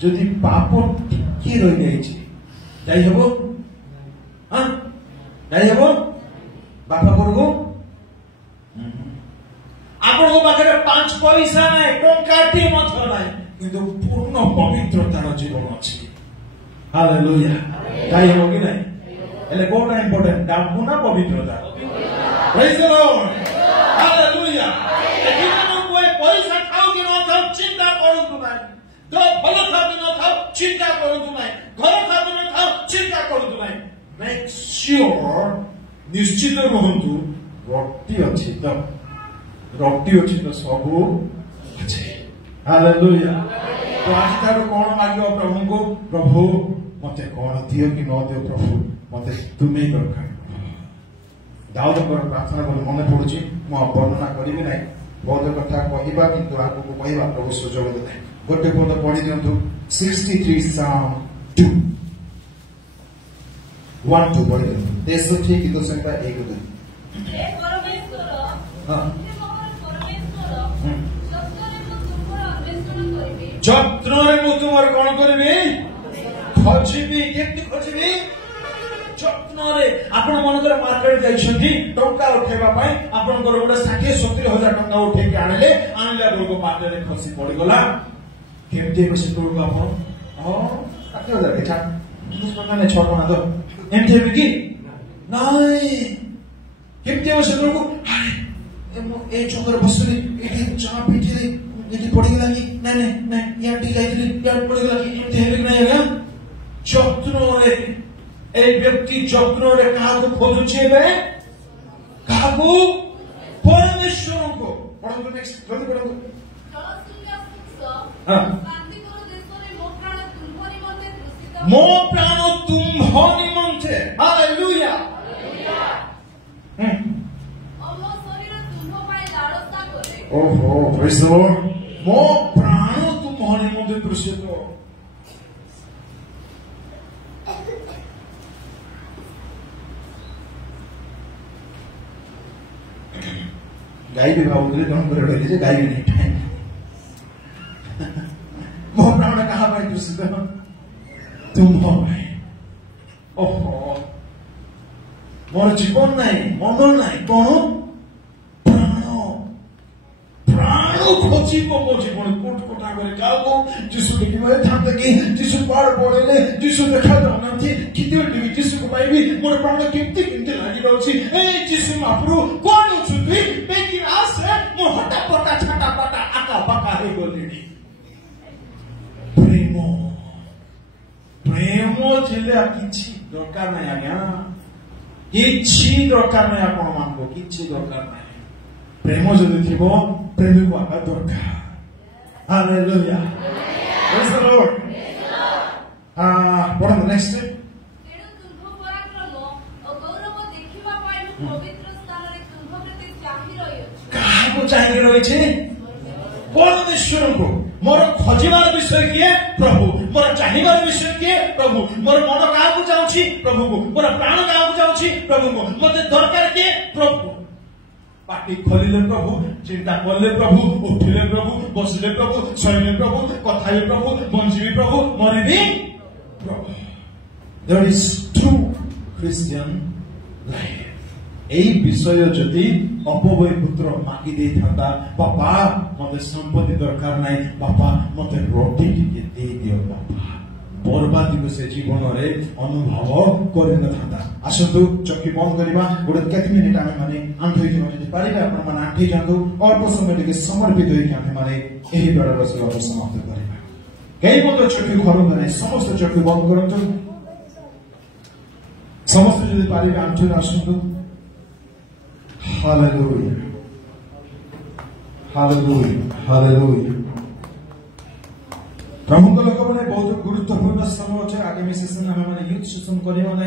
ଯଦି ପାପ ଟିକେ ରହିଯାଇଛି ଯାଇହବ? ଯାଇହବ ବାପା ଘରକୁ? ଆପଣଙ୍କ ପାଖରେ 5 ପଇସା ନାହିଁ, ଟଙ୍କାଟିଏ ମଧ୍ୟ ନାହିଁ, କିନ୍ତୁ ପୂର୍ଣ୍ଣ ପବିତ୍ରତାର ଜୀବନ ଅଛି। ହାଲେଲୁୟା। ଯାଇହବ କି ନାହିଁ? ହେଲେ କୋଉଟା ଇମ୍ପୋର୍ଟାଣ୍ଟ, ଟାବୁ ନା ପବିତ୍ରତା? ପ୍ରେଜ୍ ଦ ଲର୍ଡ। ହାଲେଲୁୟା। ପଇସା ଥାଉ କି ନଥାଉ ଚିନ୍ତା କରନ୍ତୁ ନାହିଁ, ଭଲ ଥାଉ କି ନଥାଉ ଚିନ୍ତା କରନ୍ତୁ ନାହିଁ, ଘର ଥାଉ କି ନଥାଉ ଚିନ୍ତା କରନ୍ତୁ ନାହିଁ। ମେକ୍ ସିଓର, ନିଶ୍ଚିତ ରୁହନ୍ତୁ ରକ୍ତି ଅଛି ତ, ରକ୍ତି ଅଛି ତ ସବୁ ଅଛି। ହାଲେଲୁୟା। ତ ଆଜିଠାରୁ କଣ ମାଗିବ ପ୍ରଭୁଙ୍କୁ? ପ୍ରଭୁ ମତେ କଣ ଦିଅ କି ନ ଦିଅ, ପ୍ରଭୁ ମତେ ତୁମେ ଦରକାର। ଦାଉଦଙ୍କର ପ୍ରାର୍ଥନା ବୋଲି ମନେ ପଡୁଛି, ମୁଁ ବର୍ଣ୍ଣନା କରିବି ନାହିଁ, ବହୁତ କଥା କହିବା, କିନ୍ତୁ ଆଗକୁ କହିବା ପ୍ରଭୁ ସୁଯୋଗ ଦେଲେ। ଗୋଟେ ପଦ ପଢି ଦିଅନ୍ତୁ, 63 Psalm 2 1-2 ପଢି ଦିଅନ୍ତୁ। 63 ଗୀତ ସଂଖ୍ୟା 1-2। ଯତ୍ନରେ ମୁଁ ତୁମର କଣ କରିବି? ଖୋଜିବି। କେମିତି ଖୋଜିବି? ଯତ୍ନରେ। ଆପଣ ମନେକର ମାର୍କେଟ ଯାଇଛନ୍ତି ଟଙ୍କା ଉଠେଇବା ପାଇଁ, ଆପଣଙ୍କର ଗୋଟେ 60-70 ହଜାର ଟଙ୍କା ଉଠେଇକି ଆଣିଲା ବେଳକୁ ବାଟରେ ଖସି ପଡିଗଲା। କେମିତି ଏବେ ସେତେବେଳକୁ ଆପଣ 60 ହଜାର ଛାଡ଼ 6 ଟଙ୍କା ତ ଏମିତି ହେବେ କି? ନାଇଁ। କେମିତି ହେବ ସେତେବେଳକୁ? ମୁଁ ଏଇ ଚୌକରେ ବସିଲି, ଏଠି ଚା ପିଇଥିଲି, ଏଠି ପଡିଗଲା କି? ନାଇଁ ନାଇଁ ନାଇଁ, ଇଆଡେ ଯାଇଥିଲି, ଇଆଡେ ପଡିଗଲା କି? ଏମିତି ହେବେ କି ନାଇଁ ଆଜ୍ଞା? ଯତ୍ନରେ এই ব্যক্তি যত্ନରେ କାହାକୁ ଖୋଜୁଛି? ଏବେ କାହାକୁ? ପରମେଶ୍ୱରଙ୍କୁ। ପଢନ୍ତୁ ନେକ୍ସଟ, ଜଲ୍ଦି ପଢନ୍ତୁ। ମୋ ପ୍ରାଣ ତୁମ୍ଭ ନିମନ୍ତେ। ହାଲେଲୁୟା। ଓହୋ, ପ୍ରେଜ୍ ଦ ଲର୍ଡ। ମୋ ପ୍ରାଣ ତୁମ୍ଭ ନିମନ୍ତେ ତୃଷିତ। ଗାଈ ବି ଭାବୁଥିଲେ ଜଣ କରି ରହିଲେ ଯେ ଗାଈ ବି ନାହିଁ। ମୋ ପ୍ରାଣ କାହା ପାଇଁ ତୃଷିତ? ତୁମ୍ଭ ପାଇଁ। ଓହୋ, ମୋର ଜୀବନ ନାହିଁ, ମନ ନାହିଁ, କଣ? ପ୍ରାଣ। ପ୍ରାଣ ଖୋଜି ମୋ ଜୀବନ କୋଟ କୋଠା କରି କାହାକୁ ଯୀଶୁ ଦେଖିବା ଥାନ୍ତା କି? ଯୀଶୁ ପାହାଡ଼ ପଳେଇଲେ, ଯୀଶୁ ଦେଖା ଯାଉନାହାନ୍ତି, କେତେ ଯୀଶୁକୁ ପାଇବି? ମୋର ପ୍ରାଣ କେମିତି ଲାଗି ରହୁଛି। ଏଇ ଯୀଶୁ ମହାପ୍ରଭୁ କଣ ଅଛନ୍ତି? ଆସେ ମୁଁ ହଟା ପଟା ଛାଟା ପଟା ଆକା ବାକା ହେଇଗଲିଣି। ପ୍ରେମ, ପ୍ରେମ ଥିଲେ କିଛି ଦରକାର ନାହିଁ ଆଜ୍ଞା, କିଛି ଦରକାର ନାହିଁ ଆପଣ ମାନଙ୍କୁ, କିଛି ଦରକାର ନାହିଁ। ପ୍ରେମ ଯଦି ଥିବ, ପ୍ରେମକୁ ଆକା ଦରକାର। ହାଲେଲୁୟା। ପ୍ରେଜ୍ ଦ ଲର୍ଡ। ପଢନ୍ତୁ ନେକ୍ସଟ। କାହାକୁ ଚାହିଁକି ରହିଛି? ପରମେଶ୍ୱରଙ୍କୁ। ମୋର ଖୋଜିବାର ବିଷୟ କିଏ? ପ୍ରଭୁ। ମୋର ଚାହିଁବାର ବିଷୟ କିଏ? ପ୍ରଭୁ। ମୋର ମନ କାହାକୁ ଯାଉଛି? ପ୍ରଭୁକୁ। ମୋର ପ୍ରାଣ କାହାକୁ ଯାଉଛି? ପ୍ରଭୁକୁ। ମତେ ଦରକାର କିଏ? ପ୍ରଭୁ। ପାଟି ଖୋଲିଲେ ପ୍ରଭୁ, ଚିନ୍ତା କଲେ ପ୍ରଭୁ, ଉଠିଲେ ପ୍ରଭୁ, ବସିଲେ ପ୍ରଭୁ, ଶୋଇଲେ ପ୍ରଭୁ, କଥା ହେଲେ ପ୍ରଭୁ, ବଞ୍ଚିବି ପ୍ରଭୁ, ମରିବି ପ୍ରଭୁ। That is true Christian life. এই বিষয় যদি অপবয় পুত্র মাগি ଦେଇଥାନ୍ତା, ବାପା ମତେ ସମ୍ପତ୍ତି ଦରକାର ନାହିଁ, ବାପା ମତେ ରୋଟି ଟିକେ ଦେଇଦିଅ ବାପା, ବର୍ବାଦୀକୁ ସେ ଜୀବନରେ ଅନୁଭବ କରିନଥାନ୍ତା। ଆସନ୍ତୁ ଚକି ବନ୍ଦ କରିବା, ଗୋଟେ କେତେ ମିନିଟ୍ ଆମେ ମାନେ ଆଣ୍ଠେଇ ଯଦି ପାରିବେ ଆପଣ ମାନେ ଆଣ୍ଠେଇ ଯାଆନ୍ତୁ, ଅଳ୍ପ ସମୟ ଟିକେ ସମର୍ପିତ ହେଇକି ଆମେ ମାନେ ଏହି ବେଳର ସେବାକୁ ସମାପ୍ତ କରିବା। କେହି ମଧ୍ୟ ଚକି ଖୋଲନ୍ତୁ ନାହିଁ, ସମସ୍ତେ ଚକି ବନ୍ଦ କରନ୍ତୁ। ସମସ୍ତେ ଯଦି ପାରିବେ ଆଣ୍ଠେଇ ଆସନ୍ତୁ। Hallelujah. Hallelujah. Hallelujah. प्रभु को लोक मैंने बहुत गुरुत्वपूर्ण समय अच्छे आगामी सेशन आम मैंने यूथ सेशन करवा ना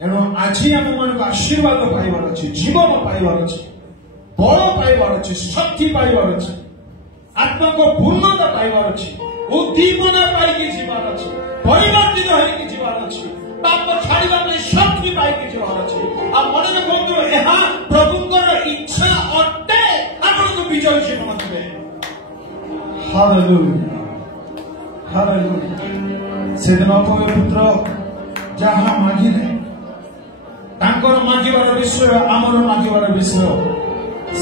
एणु आज आम मान आशीर्वाद पाइबार अच्छे जीवन पाइबार अच्छे बल पाइबार अच्छे शक्ति पाइबार अच्छे आत्मा को पूर्णता पाइबार अच्छे उद्दीपना पाई जीवार अच्छे परिवर्तित होकर जीवार अच्छे पाप छाड़वा शक्ति पाई जीवार अच्छे आ मन बंधु यह प्रभुंकर इच्छा अटे आपको विजय जीवन देवे हालेलुया हालेलुया सेदिन अपोय पुत्र जहाँ मागिले तांकर मागिबार विषय आमर मागिबार विषय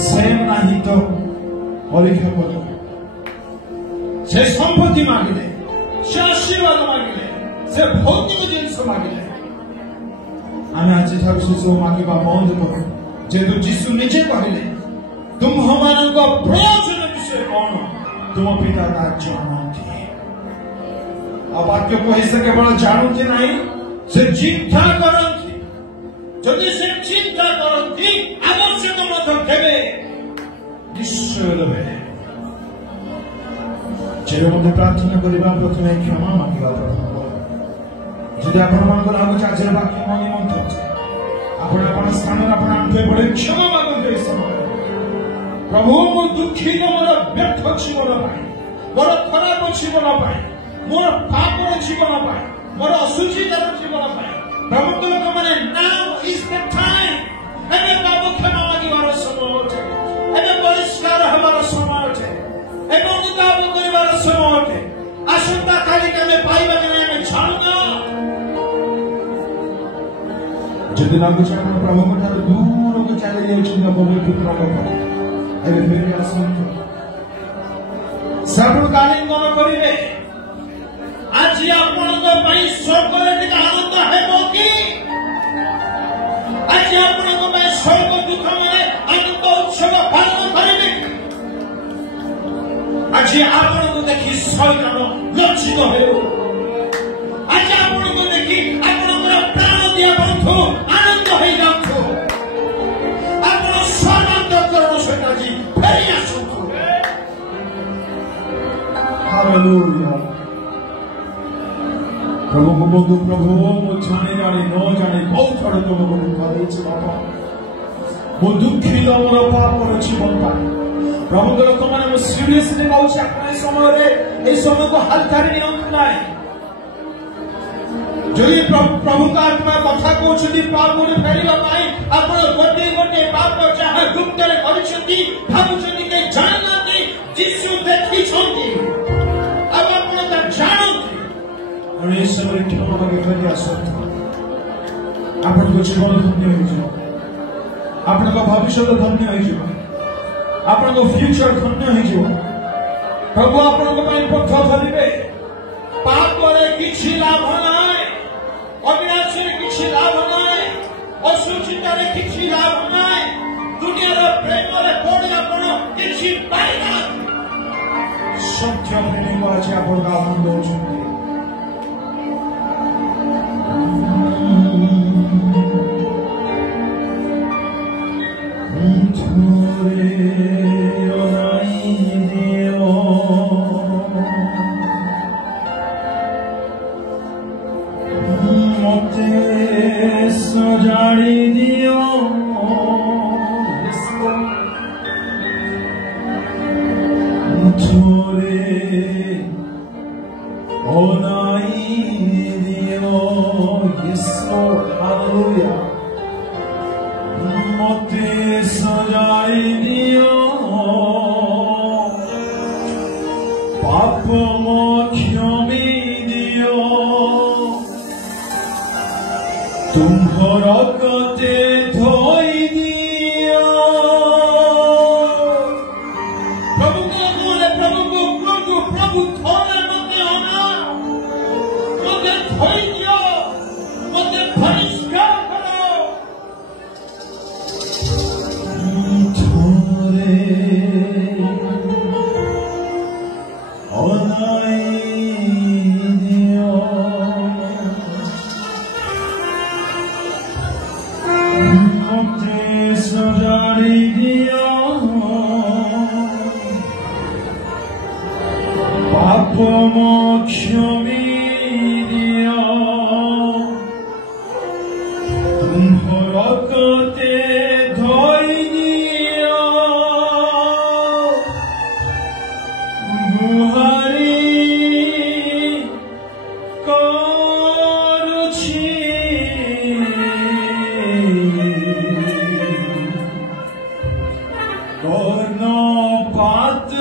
सेम नहीं तो परीक्षा कर से संपत्ति मागिले से आशीर्वाद मागिले से भौतिक जिनिस मागिले आम आज से सब मागिबा बंद कर जेहेतु जीशु निजे कहले तुम हमारा प्रयोजन विषय कौन तुम पिता का जानती अब वाक्य को ऐसे केवल जानती नहीं से चिंता करती जदि से चिंता करती आवश्यक मत देवे निश्चय देवे जेरे मध्य प्रार्थना करबा प्रथमे क्षमा मांगबा जदि आपण मन को लागो चाजर वाक्य मनी मंत्र आपण आपण स्थान आपण आंखे पड़े क्षमा मांगते समय प्रभु मो दुखी मोर व्यर्थ जीवन पाए मोर खराब जीवन पाए मोर पापर जीवन पाए मोर असुचितार जीवन पाए प्रभु को लोक माने नाउ इज द टाइम एबे बाबू क्षमा मांगिबार समय अटे एबे परिष्कार हमार समय अटे एबे अनुताप करिबार समय अटे आसंता काली के पाइबा के हम जानना जदि लागु छै आपण प्रभु को ठार दूर को चले जाय छै पवित्र प्रभु एबे फेर आसंत सर्वकालीन मन करिवे आज आपनको पाई स्वर्ग रे आनंद हेबो कि आज आपनको पाई स्वर्ग दुख में आनंद उत्सव पालन करिवे आज आपनको देखि शैतान लज्जित हेबो आज आपनको देखि आपनकर प्राण दिया बंधु आनंद हो जाथो आपन स्वागत करो सेटा जी फेरि आसो हालेलुया प्रभु को बंधु प्रभु मो जाने जाने न जाने बहुत थोड़े तुमको करे छी बाबा मो दुखी मोर पाप कर जीवन पाए प्रभु को लोक माने मो सीरियसली कहू छी आपन समय रे ए समय को हल्कारे नियंत्रण नाही जदि प्रभु का आत्मा कथा कहउछथि पाप रे फेरिबा पाई आपन गोटे गोटे पाप चाहे गुप्त रे करिसथि भाबुछथि के जानना नै जीसु देखि छथि अब आपन त जानथि और ये सब क्षमा मांगे फेरि आसत आपन को जीवन धन्य हो जाओ आपन को भविष्य धन्य हो जाओ आपन को फ्यूचर धन्य हो जाओ प्रभु आपन को पई पथ धरिबे पाप रे किछि लाभ नाही अविनाश रे किछि लाभ नाही असुचिता रे किछि लाभ नाही दुनिया रे प्रेम रे कोन आपन किछि पाइना सत्य प्रेम को आज आपन का आनंद हो सजाड़ी दियो छोरे ओनाई दियो यीशु हालेलुया मते सजाड़ी दियो पाप मो क्षमी दियो तुम्हारा कते धोई दिया प्रभु को बोले प्रभु थोड़े मते होना मते धोई दियो मते परिष्कार करो थोड़े ओनाई सजाड़ी दिया पाप मोक्षमी दिया तुम्हारा कते धोई दिया गुहारी करुछि कर्णपात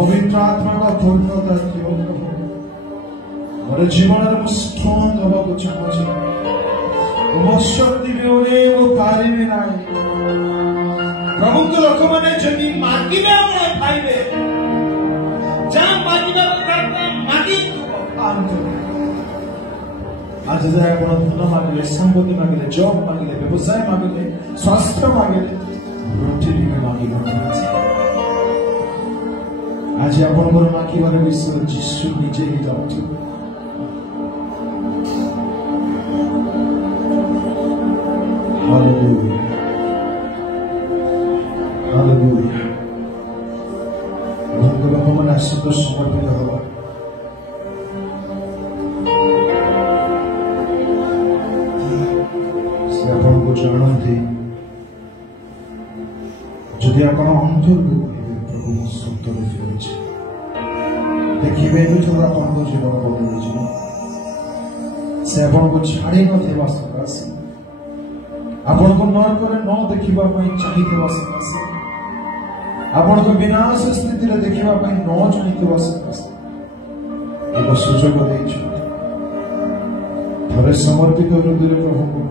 पवित्र आत्मा का पूर्णता क्यों मोर जीवन स्ट्रॉन्ग हवा को चाहूँ मो शक्ति में उन्हें वो पारे में नाई प्रभु तो लोगों ने जमी मांगी में अपने भाई में जहाँ मांगी में करना मांगी आज जरा अपना धन मांगले संपत्ति मांगले जॉब मांगले व्यवसाय मांगले स्वास्थ्य मांगले रोटी भी मांगी आज आपनकर मांगिबार विषय जीशु निजे ही जाउछु हालेलुया हालेलुया भगवान बापा आशीष समर्पित हवा से आपन को जानते जदि आपन अंतर प्रभु सत्तर देखिए थोड़ा आपन जीवन बदल जीवन से आपन को छाड़ी न थे सकाशे आपन को नरक न देखा चाहिए सकाशे आपन को विनाश स्थिति देखा न चाहिए सकाशे एक सुजोग थे समर्पित हृदय प्रभु को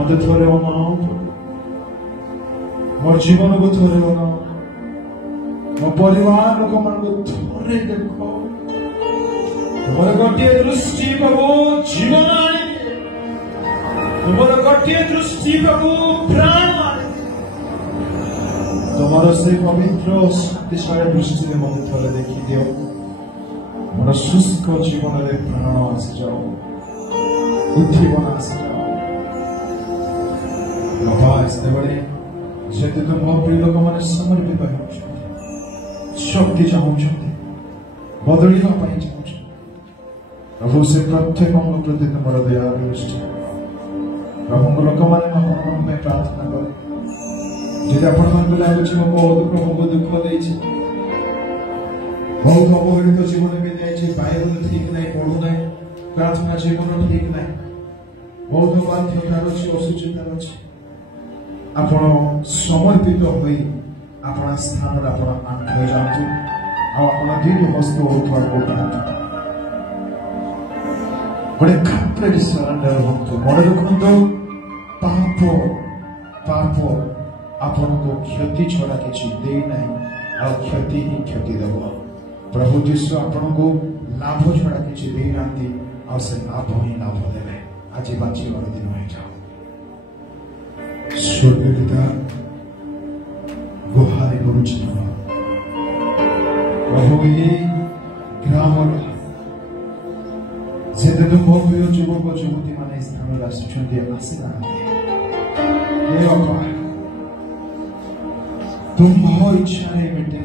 मत थोड़े बनाओ मोर जीवन को थोड़े बनाओ मो परिवार लोक मन को थोड़े देखो मोर गोटे दृष्टि प्रभु जीवन आने मोर गोटे दृष्टि प्रभु प्राण आने तुम्हारा से पवित्र शक्तिशाली दृष्टि में मत थोड़े देखी दियो मोर शुष्क जीवन में प्राण आसी जाओ उद्दीपन आसी जाओ बाबा इसने जेते तो मो प्रिय लोक माने समर्पित शक्ति चाहूँ बदल चाहूँ प्रभु से प्रत्येक प्रति तुम दया दृष्टि प्रभु लोक मैंने प्रार्थना करे जी आपण लगे मो बहुत प्रभु को दुख दे बहुत अवहेलित जीवन में जाए, बाइबल ठीक नहीं पढ़ू ना, प्रार्थना जीवन ठीक नहीं, बहुत बाध्यतार अच्छी असुचितार अच्छी। आपण समर्पित होई अपना स्थान अपना आंठ जातु अपना दिन हस्त ऊपर उठातु बड़े कंप्लीट सरेंडर होतु मन रखंतु पाप पाप आपण को क्षति छड़ा किछि देई नाही आ क्षति ही क्षति देबो। प्रभु यीशु आपण को लाभ छड़ा किछि देई नांती आ से लाभ ही लाभ देबे। आज बाची वाला दिन होई जाओ। स्वर्गीय पिता गुहारि करुछि प्रभु ये ग्राम जेते तो मो प्रिय युवक युवती माने स्थान आसुछन्ति आसीना हे बाबा तुम इच्छा रे बेटे